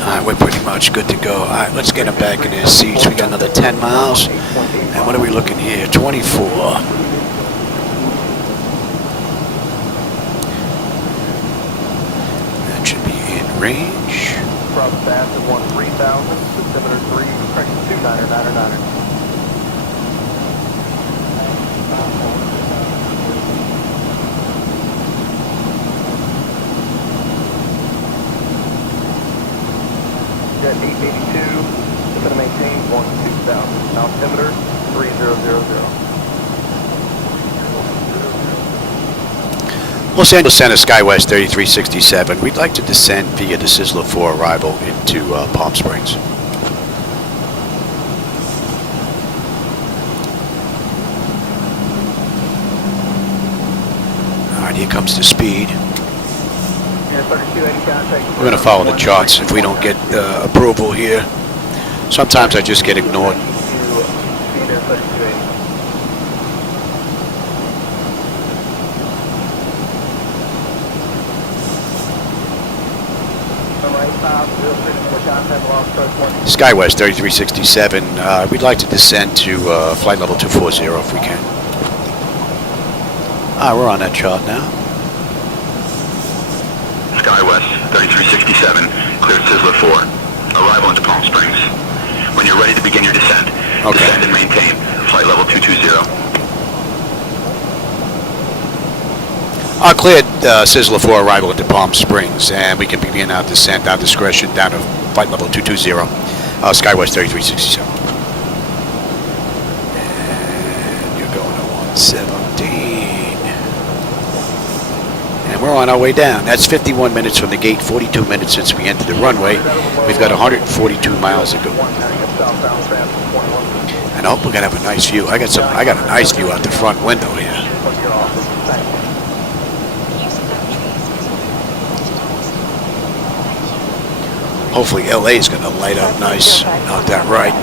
Alright, we're pretty much good to go. Alright, let's get them back in their seats. We got another 10 miles. And what are we looking here? 24. That should be in range. Cross path at 13,000, altimeter 3, correction 2999. Jet 882, it's going to maintain 12,000, altimeter 3000. Los Angeles Center, Skywest 3367. We'd like to descend via the Sizzler 4 arrival into Palm Springs. Alright, here comes the speed. We're going to follow the charts if we don't get approval here. Sometimes I just get ignored. Skywest 3367. We'd like to descend to flight level 240 if we can. We're on that chart now. Skywest 3367, cleared Sizzler 4. Arrival into Palm Springs. When you're ready to begin your descent, descend and maintain flight level 220. Cleared Sizzler 4 arrival into Palm Springs, and we can begin our descent, our discretion, down to flight level 220, Skywest 3367. And you're going to 117. And we're on our way down. That's 51 minutes from the gate, 42 minutes since we entered the runway. We've got 142 miles to go. And I hope we're going to have a nice view. I got a nice view out the front window here. Hopefully LA is going to light up nice out that right.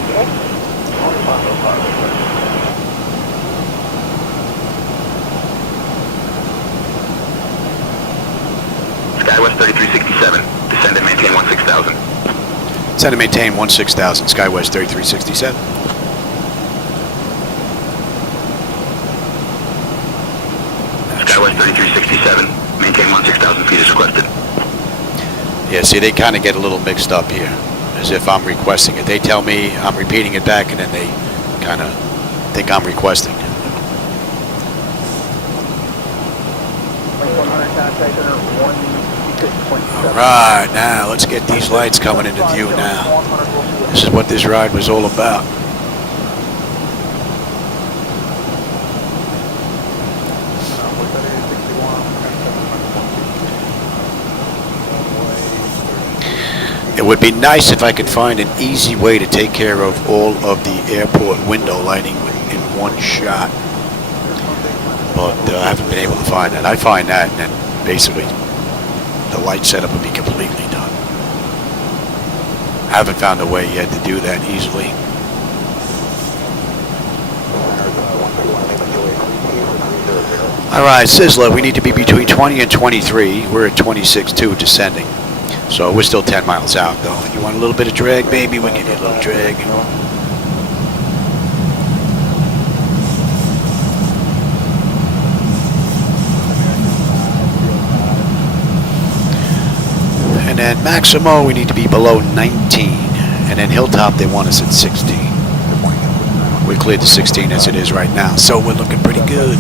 Skywest 3367, descend and maintain 16,000. Descend and maintain 16,000, Skywest 3367. Skywest 3367, maintain 16,000 feet as requested. Yeah, see, they kind of get a little mixed up here, as if I'm requesting it. They tell me I'm repeating it back, and then they kind of think I'm requesting. All right, now let's get these lights coming into view now. This is what this ride was all about. It would be nice if I could find an easy way to take care of all of the airport window lighting in one shot. But I haven't been able to find that. I find that, and then basically the light setup would be completely done. I haven't found a way yet to do that easily. Alright, Sizzler, we need to be between 20 and 23. We're at 26.2 descending. So we're still 10 miles out, though. You want a little bit of drag, baby? We'll give you a little drag. And then Maximo, we need to be below 19. And then Hilltop, they want us at 16. We cleared the 16 as it is right now, so we're looking pretty good.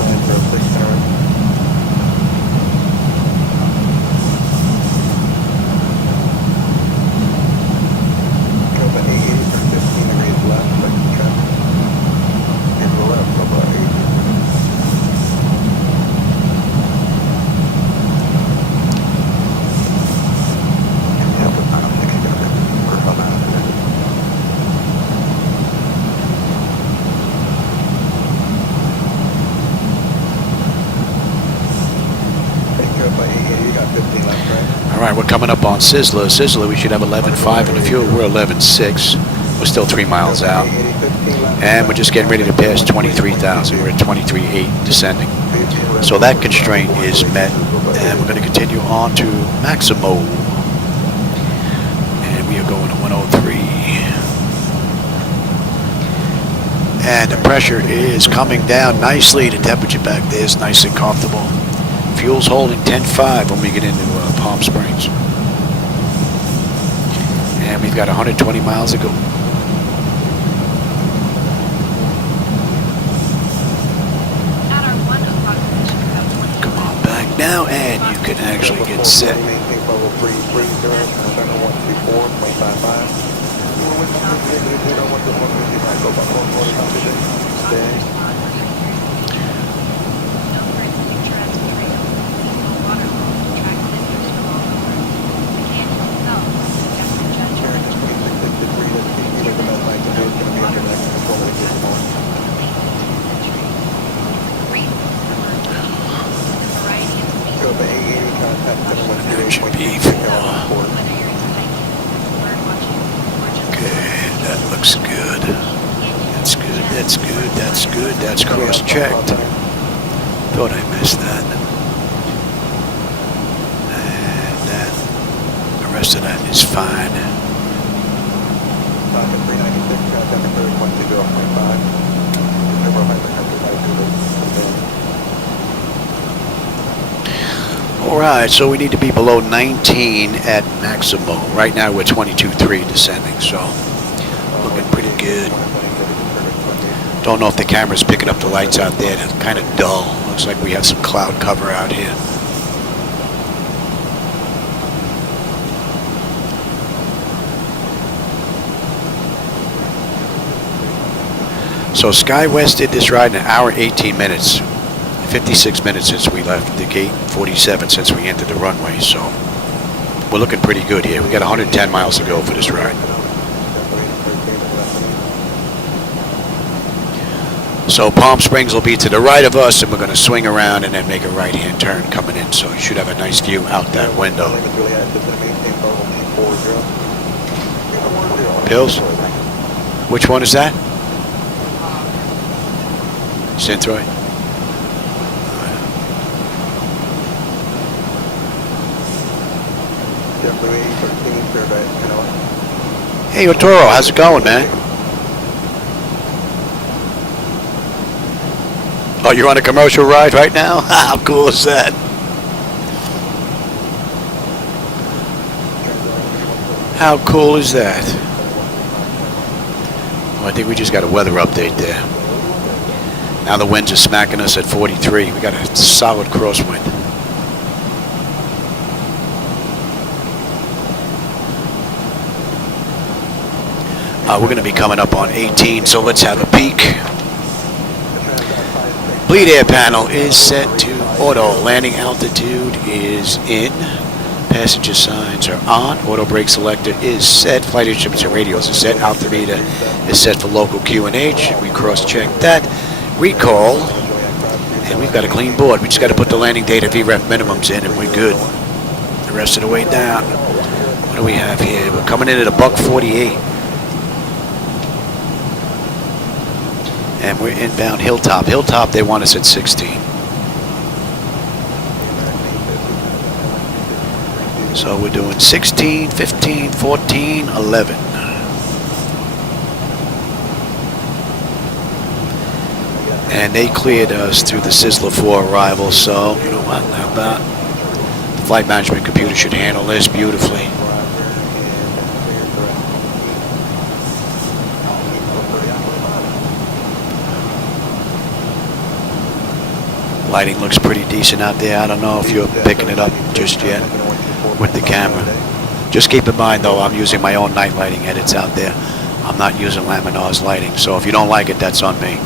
Alright, we're coming up on Sizzler. Sizzler, we should have 11.5 in the fuel. We're 11.6. We're still 3 miles out. And we're just getting ready to pass 23,000. We're at 23.8 descending. So that constraint is met. And we're going to continue on to Maximo. And we are going to 103. And the pressure is coming down nicely. The temperature back there is nice and comfortable. Fuel's holding 10.5 when we get into Palm Springs. And we've got 120 miles to go. Come on back now, and you can actually get set. That's cross-checked. Thought I missed that. And the rest of that is fine. Alright, so we need to be below 19 at Maximo. Right now we're 22.3 descending, so looking pretty good. Don't know if the camera's picking up the lights out there. They're kind of dull. Looks like we have some cloud cover out here. So Skywest did this ride in an hour 18 minutes. 56 minutes since we left the gate, 47 since we entered the runway. So we're looking pretty good here. We got 110 miles to go for this ride. So Palm Springs will be to the right of us, and we're going to swing around and then make a right-hand turn coming in. So you should have a nice view out that window. Pills? Which one is that? Synthroid? Hey, Otoro, how's it going, man? Oh, you're on a commercial ride right now? How cool is that? How cool is that? Well, I think we just got a weather update there. Now the winds are smacking us at 43. We got a solid crosswind. We're going to be coming up on 18, so let's have a peek. Bleed air panel is set to auto. Landing altitude is in. Passenger signs are on. Auto brake selector is set. Flight instruments and radios are set. Altimeter is set for local QNH. We cross-checked that. Recall. And we've got a clean board. We just got to put the landing data VREF minimums in and we're good. The rest of the way down. What do we have here? We're coming in at $148. And we're inbound Hilltop. Hilltop, they want us at 16. So we're doing 16, 15, 14, 11. And they cleared us through the Sizzler 4 arrival, so you know what, how about the flight management computer should handle this beautifully. Lighting looks pretty decent out there. I don't know if you're picking it up just yet with the camera. Just keep in mind though, I'm using my own night lighting edits out there. I'm not using Laminar's lighting, so if you don't like it, that's on me.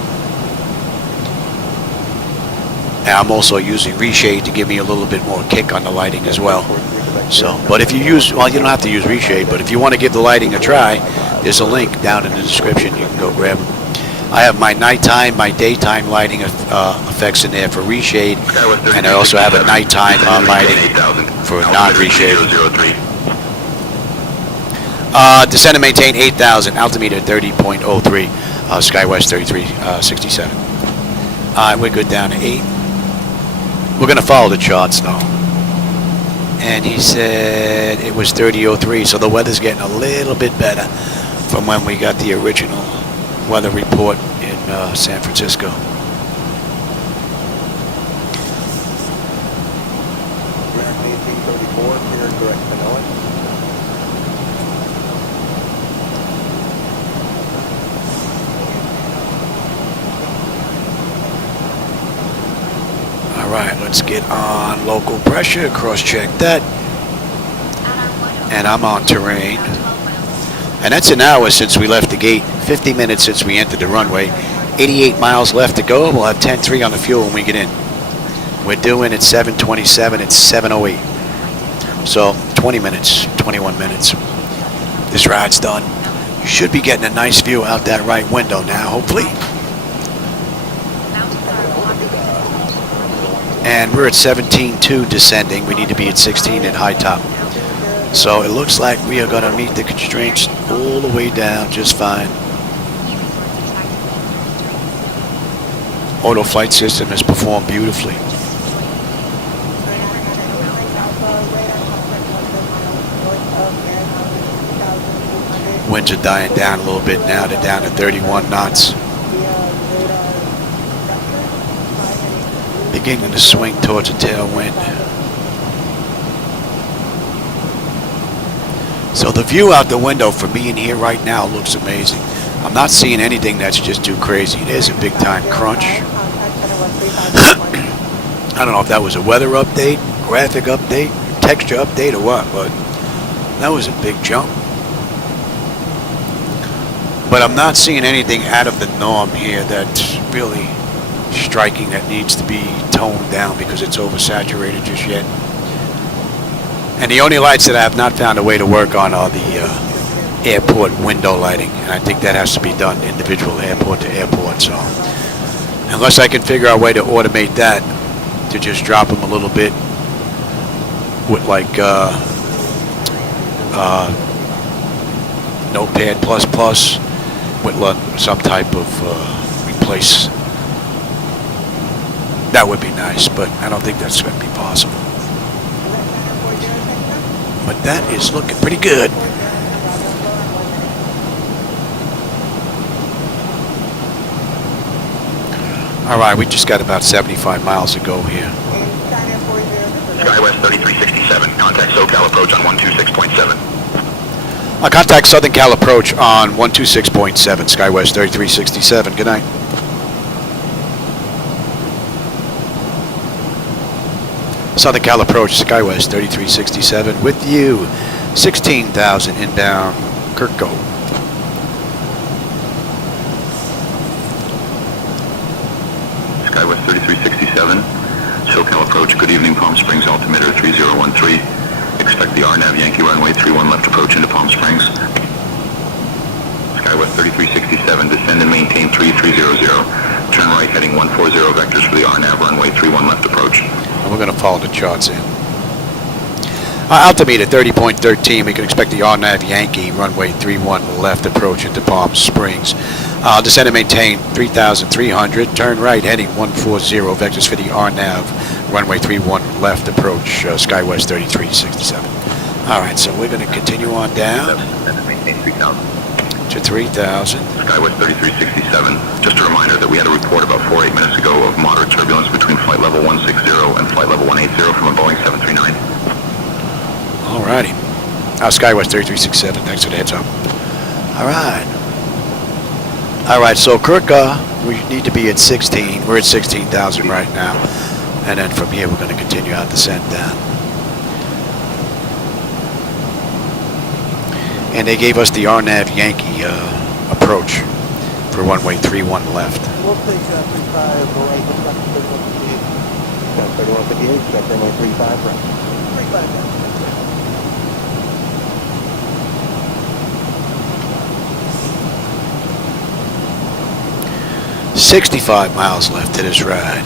And I'm also using reshade to give me a little bit more kick on the lighting as well. So, but if you use, well, you don't have to use reshade, but if you want to give the lighting a try, there's a link down in the description. You can go grab them. I have my nighttime, my daytime lighting effects in there for reshade, and I also have a nighttime lighting for non-reshade. Descend and maintain 8,000, altimeter 30.03, Skywest 3367. Alright, we're good down to 8. We're going to follow the charts though. And he said it was 30.03, so the weather's getting a little bit better from when we got the original weather report in San Francisco. Alright, let's get on local pressure, cross-check that. And I'm on terrain. And that's an hour since we left the gate, 50 minutes since we entered the runway, 88 miles left to go. We'll have 10.3 on the fuel when we get in. We're doing at 7:27, it's 7:08. So 20 minutes, 21 minutes. This ride's done. You should be getting a nice view out that right window now, hopefully. And we're at 17.2 descending. We need to be at 16 at high top. So it looks like we are going to meet the constraints all the way down just fine. Auto flight system has performed beautifully. Winds are dying down a little bit now. They're down to 31 knots. Beginning to swing towards a tailwind. So the view out the window for me in here right now looks amazing. I'm not seeing anything that's just too crazy. There's a big time crunch. I don't know if that was a weather update, graphic update, texture update or what, but that was a big jump. But I'm not seeing anything out of the norm here that's really striking that needs to be toned down because it's oversaturated just yet. And the only lights that I have not found a way to work on are the airport window lighting, and I think that has to be done individual airport to airport. So unless I can figure out a way to automate that, to just drop them a little bit with like Notepad++ with some type of replace, that would be nice, but I don't think that's going to be possible. But that is looking pretty good. Alright, we just got about 75 miles to go here. Skywest 3367, contact SoCal approach on 126.7. Contact Southern Cal approach on 126.7, Skywest 3367. Good night. Southern Cal approach, Skywest 3367 with you. 16,000 inbound, Kirko. Skywest 3367, SoCal approach, good evening, Palm Springs, altimeter 3013. Expect the RNAV-Y runway 31 left approach into Palm Springs. Skywest 3367, descend and maintain 3300. Turn right heading 140 vectors for the RNAV runway 31 left approach. And we're going to follow the charts in. Altimeter 30.13, we can expect the RNAV-Y runway 31 left approach into Palm Springs. Descend and maintain 3,300. Turn right heading 140 vectors for the RNAV runway 31 left approach, Skywest 3367. All right, so we're going to continue on down And maintain 3,000. to 3,000. Skywest 3367. Just a reminder that we had a report about 8 minutes ago of moderate turbulence between flight level 160 and flight level 180 from a Boeing 739. All righty. Skywest 3367, thanks for the heads up. All right. All right, so Kirk, we need to be at 16. We're at 16,000 right now. And then from here, we're going to continue our descent down. And they gave us the RNAV-Y approach for runway 31 left. We'll take 35 right. 3158, check runway 35 right. 35 right. 65 miles left to this ride.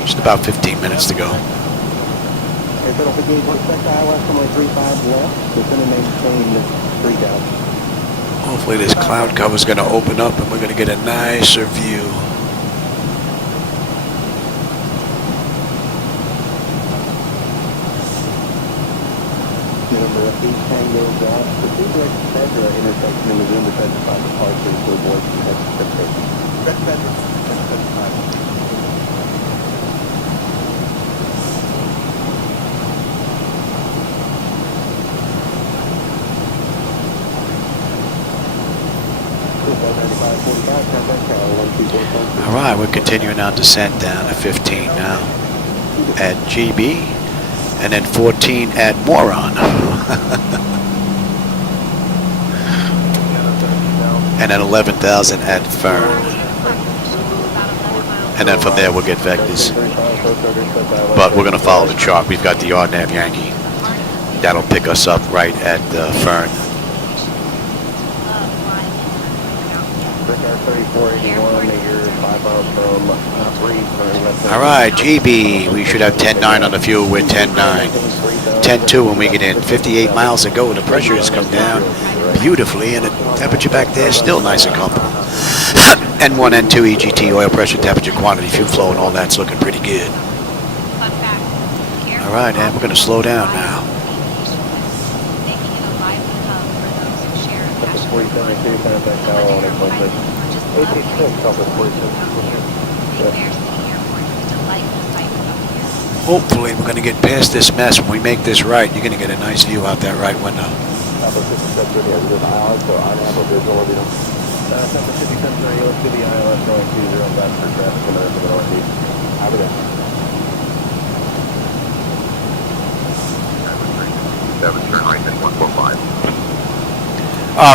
Just about 15 minutes to go. Hopefully this cloud cover is going to open up and we're going to get a nicer view. Remember, if these tangos out, proceed to Procedural intersection and resume the 75 departure to avoid contested. All right, we're continuing our descent down to 15 now at GB, and then 14 at Moron. And then 11,000 at Fern. And then from there we'll get vectors. But we're going to follow the chart. We've got the RNAV-Y. That'll pick us up right at Fern. All right, GB, we should have 10.9 on the fuel. We're 10.9. 10.2 when we get in. 58 miles to go. The pressure has come down beautifully, and the temperature back there is still nice and comfortable. N1, N2, EGT, oil pressure, temperature, quantity, fuel flow, and all that's looking pretty good. All right, and we're going to slow down now. Hopefully we're going to get past this mess. When we make this right, you're going to get a nice view out that right window.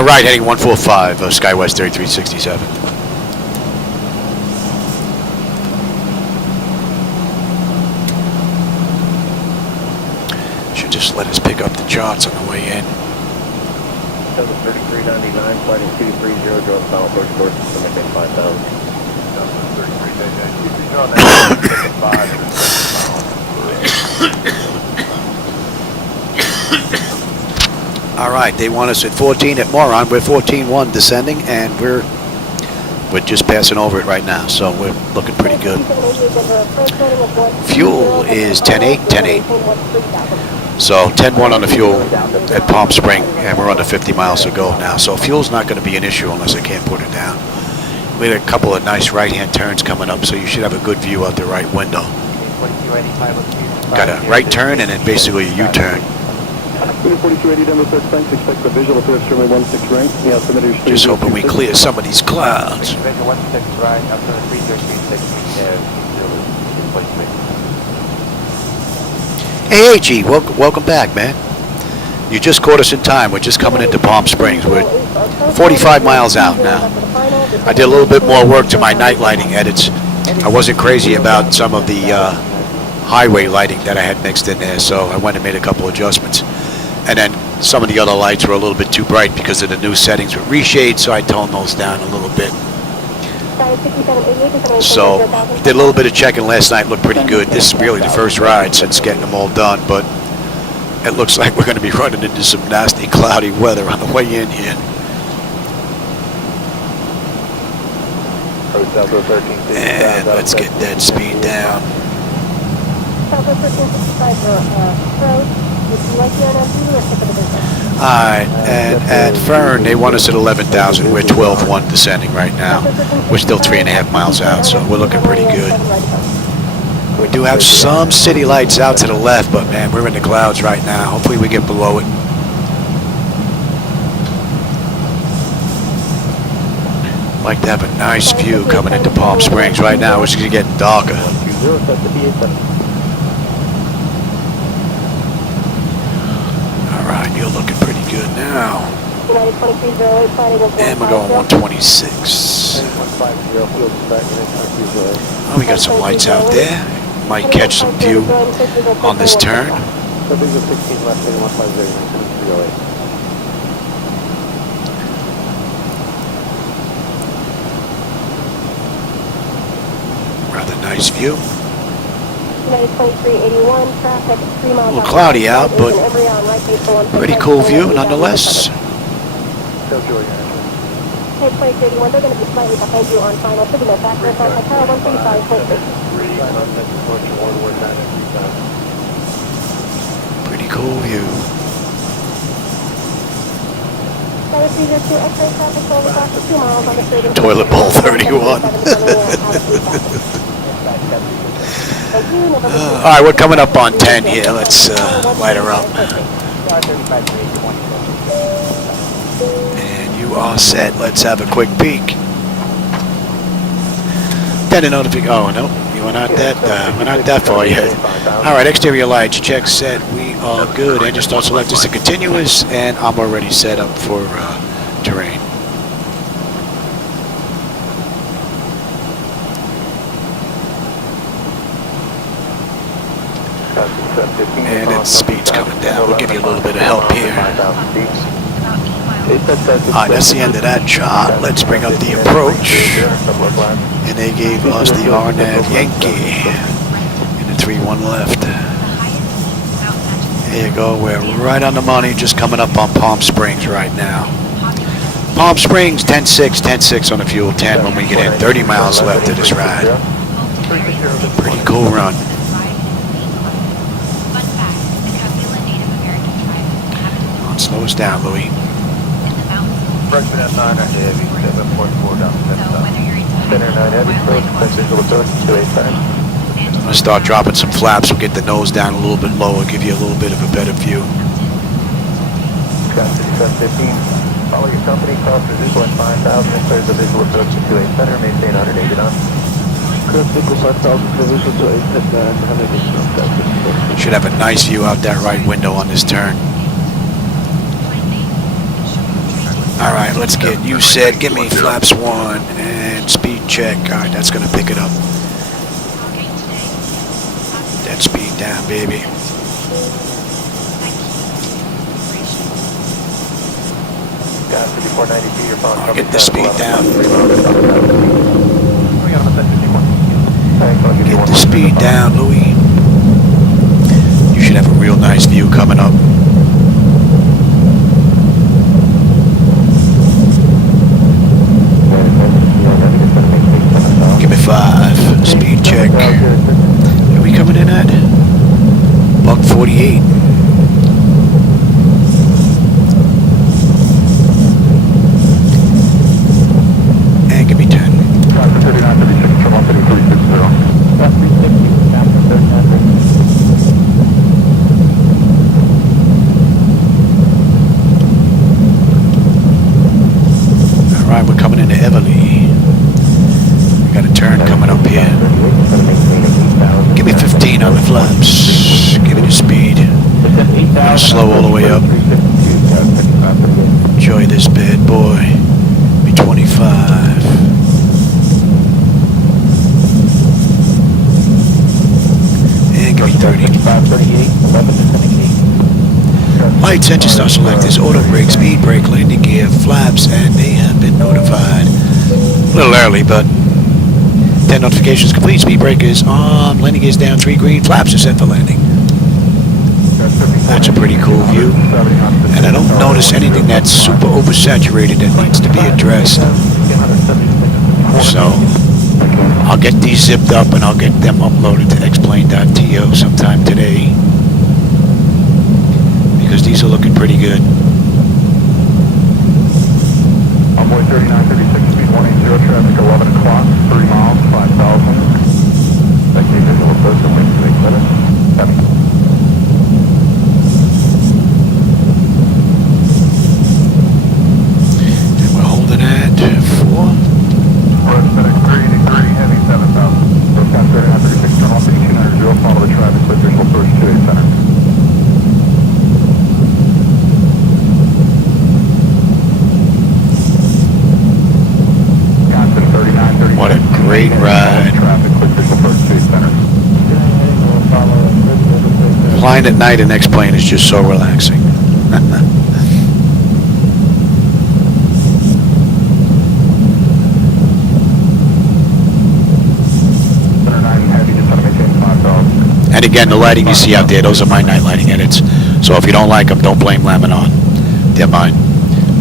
Right, heading 145, Skywest 3367. Should just let us pick up the charts on the way in. 3399, flighting 230, drone final approach course, maintain 5,000. 3399, All right, they want us at 14 at Moron. We're 14.1 descending, and we're just passing over it right now, so we're looking pretty good. Fuel is 10.8, 10.8. So 10.1 on the fuel at Palm Spring, and we're under 50 miles to go now. So fuel's not going to be an issue unless I can't put it down. We had a couple of nice right-hand turns coming up, so you should have a good view out the right window. Got a right turn and then basically a U-turn. Just hoping we clear some of these clouds. Hey, G, welcome back, man. You just caught us in time. We're just coming into Palm Springs. We're 45 miles out now. I did a little bit more work to my night lighting edits. I wasn't crazy about some of the highway lighting that I had mixed in there, so I went and made a couple adjustments. And then some of the other lights were a little bit too bright because of the new settings with reshade, so I toned those down a little bit. So, did a little bit of checking last night, looked pretty good. This is really the first ride since getting them all done, but it looks like we're going to be running into some nasty cloudy weather on the way in here. And let's get that speed down. Alright, and at Fern, they want us at 11,000. We're 12-1 descending right now. We're still 3.5 miles out, so we're looking pretty good. We do have some city lights out to the left, but man, we're in the clouds right now. Hopefully we get below it. Like to have a nice view coming into Palm Springs. Right now it's getting darker. Alright, you're looking pretty good now. And we're going 126. Oh, we got some lights out there. Might catch some view on this turn. Rather nice view. A little cloudy out, but pretty cool view nonetheless. Pretty cool view. Toilet bowl 31. Alright, we're coming up on 10 here. Let's light her up. And you are set. Let's have a quick peek. Then a notification. Oh no, we're not that far yet. Alright, exterior lights, check set. We are good. Engine start select is a continuous, and I'm already set up for terrain. And its speed's coming down. We'll give you a little bit of help here. Alright, that's the end of that shot. Let's bring up the approach. And they gave us the RNAV-Y and the 3-1 left. There you go. We're right on the money, just coming up on Palm Springs right now. Palm Springs, 10-6, 10-6 on the fuel, 10 when we get in. 30 miles left of this ride. Pretty cool run. Slow us down, Louis. I'm going to start dropping some flaps. We'll get the nose down a little bit lower, give you a little bit of a better view. Follow your company, cross the visual at 5,000, and clear the visual approach to 28 center, maintain 180 knots. Should have a nice view out that right window on this turn. Alright, let's get you set. Give me flaps 1 and speed check. Alright, that's going to pick it up. That speed down, baby. I'll get the speed down. Get the speed down, Louis. You should have a real nice view coming up. Give me 5. Speed check. Are we coming in at? Buck 48. And give me 10. Alright, we're coming into Everly. We got a turn coming up here. Give me 15 on the flaps. Give me the speed. I'll slow all the way up. Enjoy this bad boy. Be 25. And give me 30. Lights, engine start selectors, auto brake, speed brake, landing gear, flaps, and they have been notified. A little early, but 10 notifications complete. Speed brake is on. Landing gear is down. 3 green. Flaps are set for landing. That's a pretty cool view. And I don't notice anything that's super oversaturated that needs to be addressed. So, I'll get these zipped up and I'll get them uploaded to xplane.to sometime today. Because these are looking pretty good. Envoy 3936, speed 180, traffic 11 o'clock, 3 miles, 5,000. Taxi visual approach in wind 8 minutes. Heavy. And we're holding at 4. FedEx 383, heavy 7,000. First time 3936, turn off 1800, follow the traffic, clear visual approach 28 center. What a great ride. Flying at night in X-plane is just so relaxing. And again, the lighting you see out there, those are my night lighting edits. So if you don't like them, don't blame Laminon. They're mine.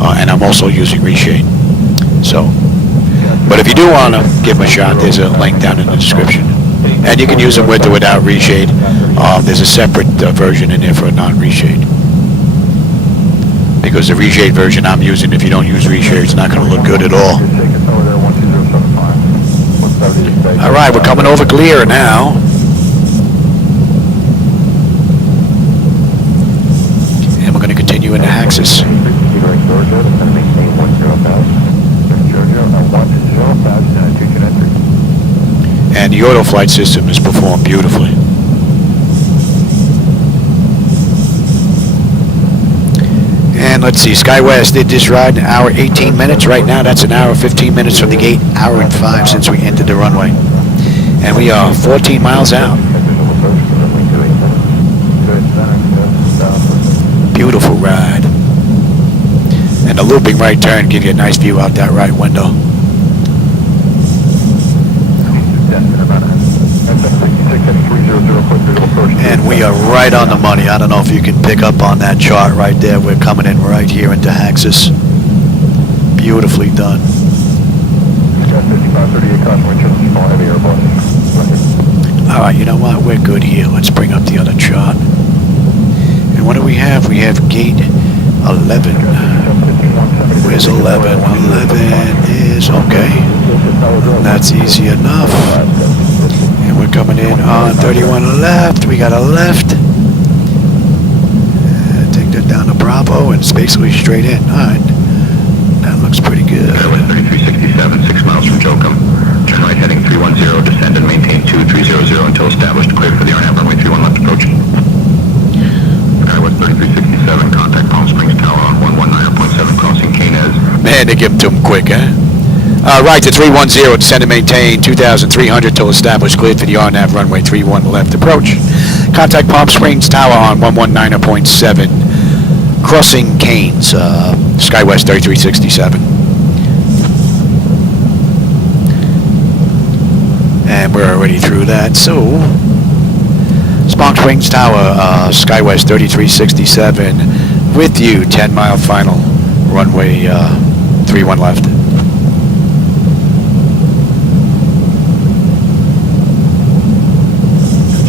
And I'm also using reshade. So, but if you do want to give them a shot, there's a link down in the description. And you can use them with or without reshade. There's a separate version in there for a non-reshade. Because the reshade version I'm using, if you don't use reshade, it's not going to look good at all. All right, we're coming over Glear now. And we're going to continue into Haxis. And the auto flight system has performed beautifully. And let's see, Skywest did this ride in an hour 18 minutes. Right now that's an hour 15 minutes from the gate, hour and 5 since we entered the runway. And we are 14 miles out. Beautiful ride. And the looping right turn gives you a nice view out that right window. And we are right on the money. I don't know if you can pick up on that chart right there. We're coming in right here into Haxis. Beautifully done. All right, you know what? We're good here. Let's bring up the other chart. And what do we have? We have gate 11. Where's 11? 11 is okay. That's easy enough. And we're coming in on 31 left. We got a left. Take that down to Bravo, and it's basically straight in. All right. That looks pretty good. Skywest 3367, 6 miles from Jokum. Turn right heading 310, descend and maintain 2300 until established. Cleared for the RNAV runway 31 left approach. Skywest 3367, contact Palm Springs Tower on 119.7 crossing Canes. Man, they give them to him quick, huh? Right to 310, descend and maintain 2,300 till established, cleared for the RNAV runway 31 left approach. Contact Palm Springs Tower on 119.7, crossing Canes, Skywest 3367. And we're already through that, so Palm Springs Tower, Skywest 3367, with you, 10-mile final, runway 31 left.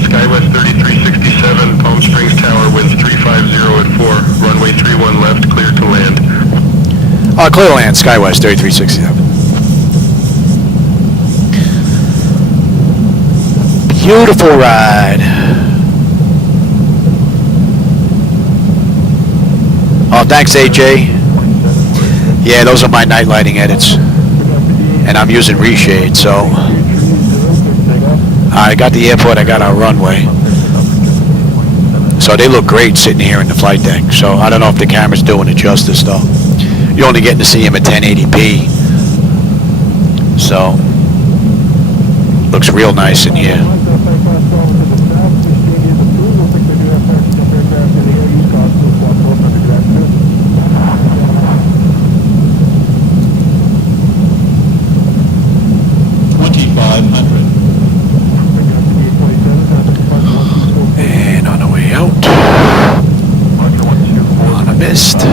Skywest 3367, Palm Springs Tower, winds 350 at 4, runway 31 left, clear to land. Clear to land, Skywest 3367. Beautiful ride. Oh, thanks, AJ. Yeah, those are my night lighting edits. And I'm using reshade, so I got the airport, I got our runway. So they look great sitting here in the flight deck. So I don't know if the camera's doing it justice, though. You're only getting to see them at 1080p. So, looks real nice in here. And on the way out, on a mist.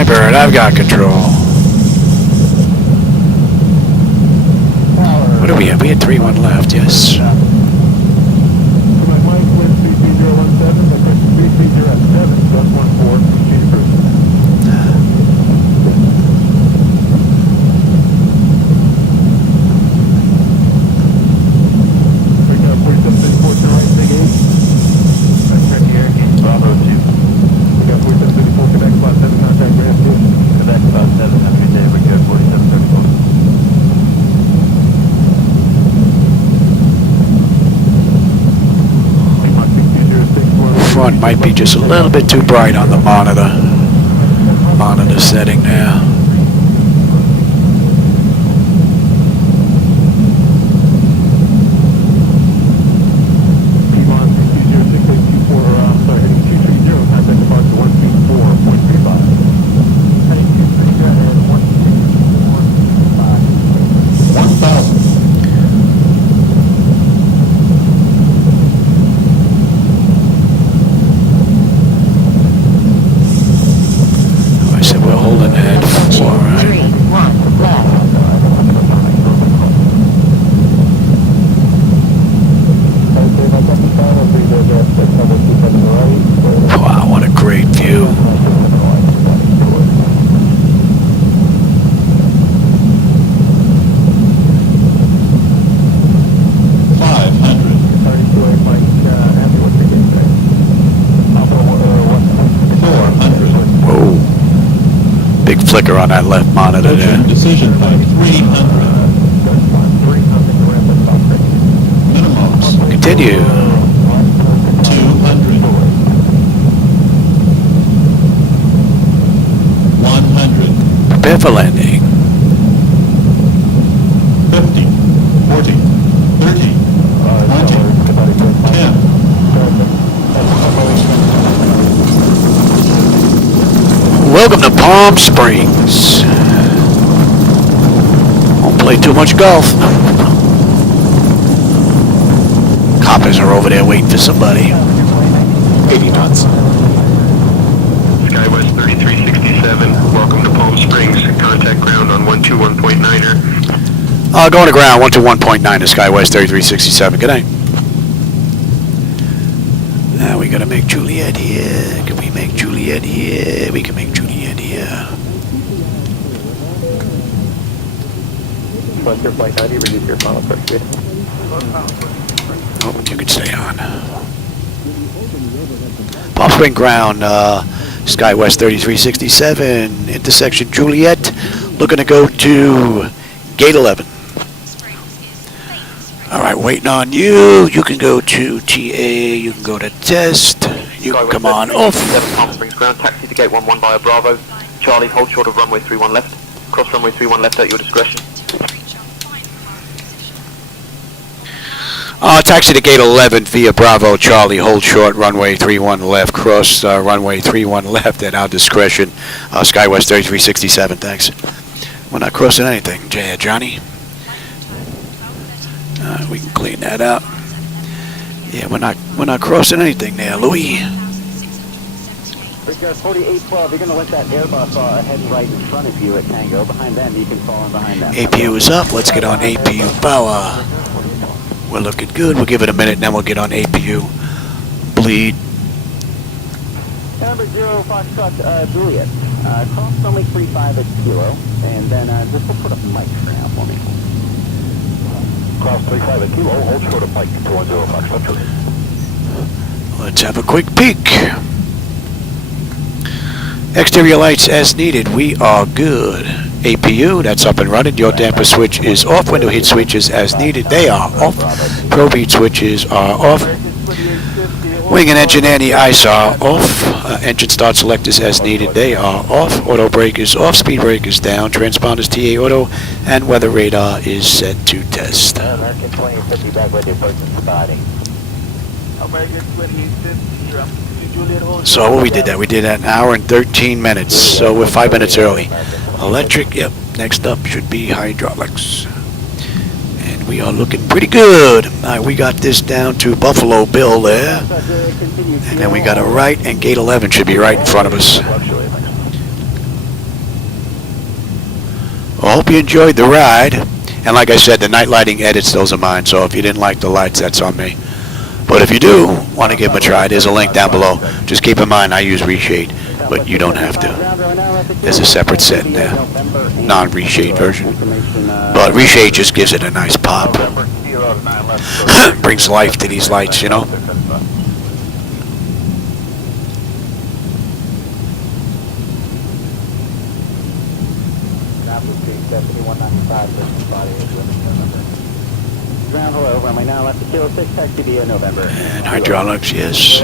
Skybird, I've got control. What do we have? We had 3-1 left, yes. Front might be just a little bit too bright on the monitor setting now. Flicker on that left monitor there. Decision point 300. Minimums. Continue. 200. 100. Prepare for landing. 50. 40. 30. 20. 10. Welcome to Palm Springs. Won't play too much golf. Coppers are over there waiting for somebody. 80 knots. Skywest 3367, welcome to Palm Springs. Contact ground on 121.9er. Going to ground, 121.9 to Skywest 3367. Good night. Now we gotta make Juliet here. Can we make Juliet here? We can make Juliet here. Plus your flight 90, reduce your final push speed. Oh, you can stay on. Palm Spring ground, Skywest 3367, intersection Juliet. Looking to go to gate 11. All right, waiting on you. You can go to TA. You can go to test. You can come on off. Palm Springs ground, taxi to gate 11 via Bravo. Charlie, hold short of runway 31 left. Cross runway 31 left at your discretion. Taxi to gate 11 via Bravo. Charlie, hold short, runway 31 left. Cross runway 31 left at our discretion. Skywest 3367. Thanks. We're not crossing anything, Johnny. We can clean that out. Yeah, we're not crossing anything there, Louis. Bridge 4812, you're going to let that Airbus head right in front of you at Tango. Behind them, you can fall in behind them. APU is up. Let's get on APU power. We're looking good. We'll give it a minute, and then we'll get on APU. Bleed. Number 0, Foxtrot, Juliet. Cross runway 35 at Kilo, and then just put up the mic for now for me. Cross 35 at Kilo, hold short of Mike 210 Foxtrot Juliet. Let's have a quick peek. Exterior lights as needed. We are good. APU, that's up and running. Your damper switch is off. Window heat switches as needed. They are off. Probe heat switches are off. Wing and engine anti-ice are off. Engine start selectors as needed. They are off. Auto brake is off. Speed brake is down. Transponders TA auto. And weather radar is set to test. American 2050 back with your person spotting. American 2850, you're up. So we did that. We did that an hour and 13 minutes. So we're 5 minutes early. Electric, yep. Next up should be hydraulics. And we are looking pretty good. All right, we got this down to Buffalo Bill there. And then we got a right, and gate 11 should be right in front of us. Well, I hope you enjoyed the ride. And like I said, the night lighting edits, those are mine. So if you didn't like the lights, that's on me. But if you do want to give them a try, there's a link down below. Just keep in mind, I use reshade, but you don't have to. There's a separate setting there, non-reshade version. But reshade just gives it a nice pop. Brings life to these lights, you know. Ground hello, runway 9 left to Kilo 6, taxi via November. And hydraulics, yes.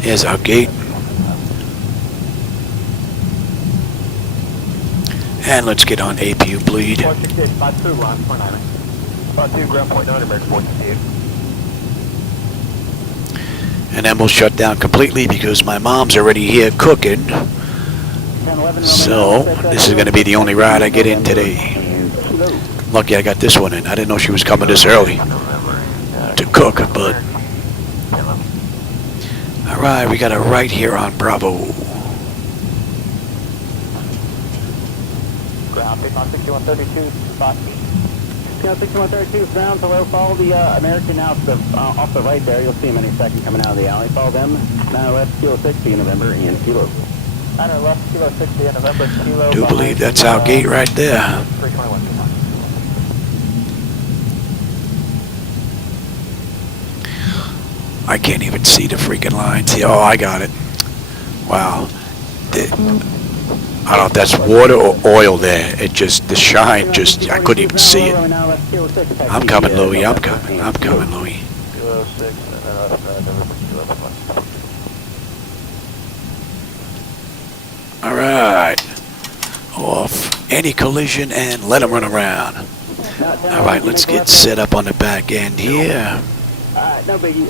Here's our gate. And let's get on APU bleed. And then we'll shut down completely because my mom's already here cooking. So this is going to be the only ride I get in today. Lucky I got this one in. I didn't know she was coming this early to cook, but alright, we got a right here on Bravo. Ground 6132, spot me. 6132, ground, hello, follow the American out off the right there. You'll see him any second coming out of the alley. Follow them. 9 left, Kilo 60 in November, and Kilo. 9 left, Kilo 60 in November, Kilo. Do believe that's our gate right there. 321. I can't even see the freaking lines. Oh, I got it. Wow. I don't know if that's water or oil there. It just, the shine just, I couldn't even see it. I'm coming, Louie. I'm coming, Louie. All right. Off any collision and let them run around. All right, let's get set up on the back end here. No biggie.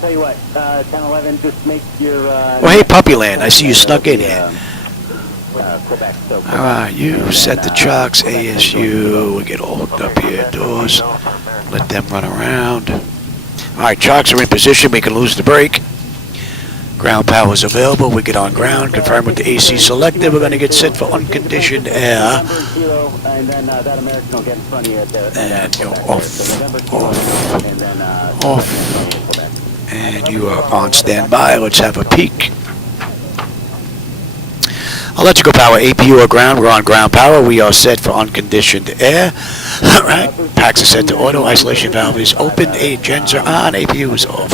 Tell you what, 10-11, just make your... Well, hey, Puppyland, I see you snuck in here. Alright, you set the chocks, ASU, we get all hooked up here, doors, let them run around. Alright, chocks are in position, we can lose the brake. Ground power is available, we get on ground, confirm with the AC selected, we're going to get set for unconditioned air. And you're off. And you are on standby, let's have a peek. Electrical power, APU or ground, we're on ground power. We are set for unconditioned air. Alright, packs are set to auto, isolation valve is open, gens are on, APU is off.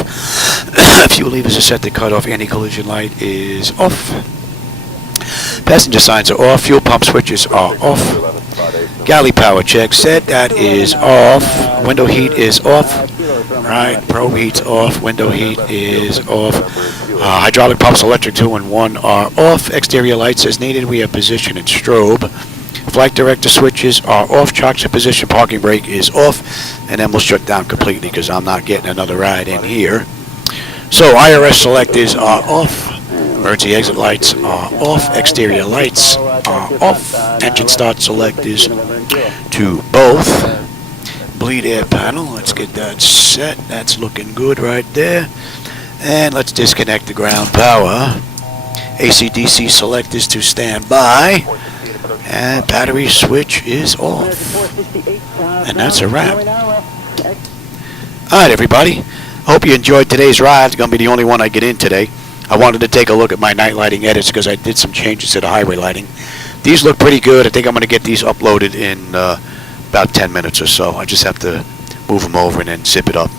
Fuel levers are set to cut off, anti-collision light is off. Passenger signs are off, fuel pump switches are off. Galley power check set, that is off. Window heat is off. Right, probe heat's off, window heat is off. Hydraulic pumps, electric 2 and 1 are off. Exterior lights as needed, we have position and strobe. Flight director switches are off, chocks in position, parking brake is off. And then we'll shut down completely because I'm not getting another ride in here. So IRS selectors are off. Emergency exit lights are off. Exterior lights are off. Engine start selectors to both. Bleed air panel, let's get that set. That's looking good right there. And let's disconnect the ground power. AC/DC selectors to stand by. And battery switch is off. And that's a wrap. Alright, everybody. Hope you enjoyed today's ride. It's going to be the only one I get in today. I wanted to take a look at my night lighting edits because I did some changes to the highway lighting. These look pretty good. I think I'm going to get these uploaded in about 10 minutes or so. I just have to move them over and then zip it up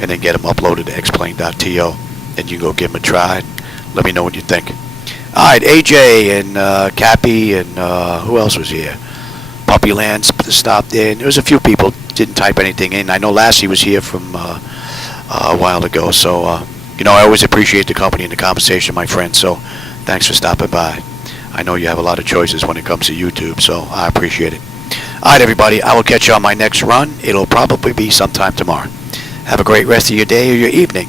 and then get them uploaded to xplane.to, and you can go give them a try. Let me know what you think. Alright, AJ and Cappy and who else was here? Puppyland stopped in. There was a few people didn't type anything in. I know Lassie was here from a while ago, so you know, I always appreciate the company and the conversation, my friend, so thanks for stopping by. I know you have a lot of choices when it comes to YouTube, so I appreciate it. Alright, everybody, I will catch you on my next run. It'll probably be sometime tomorrow. Have a great rest of your day or your evening.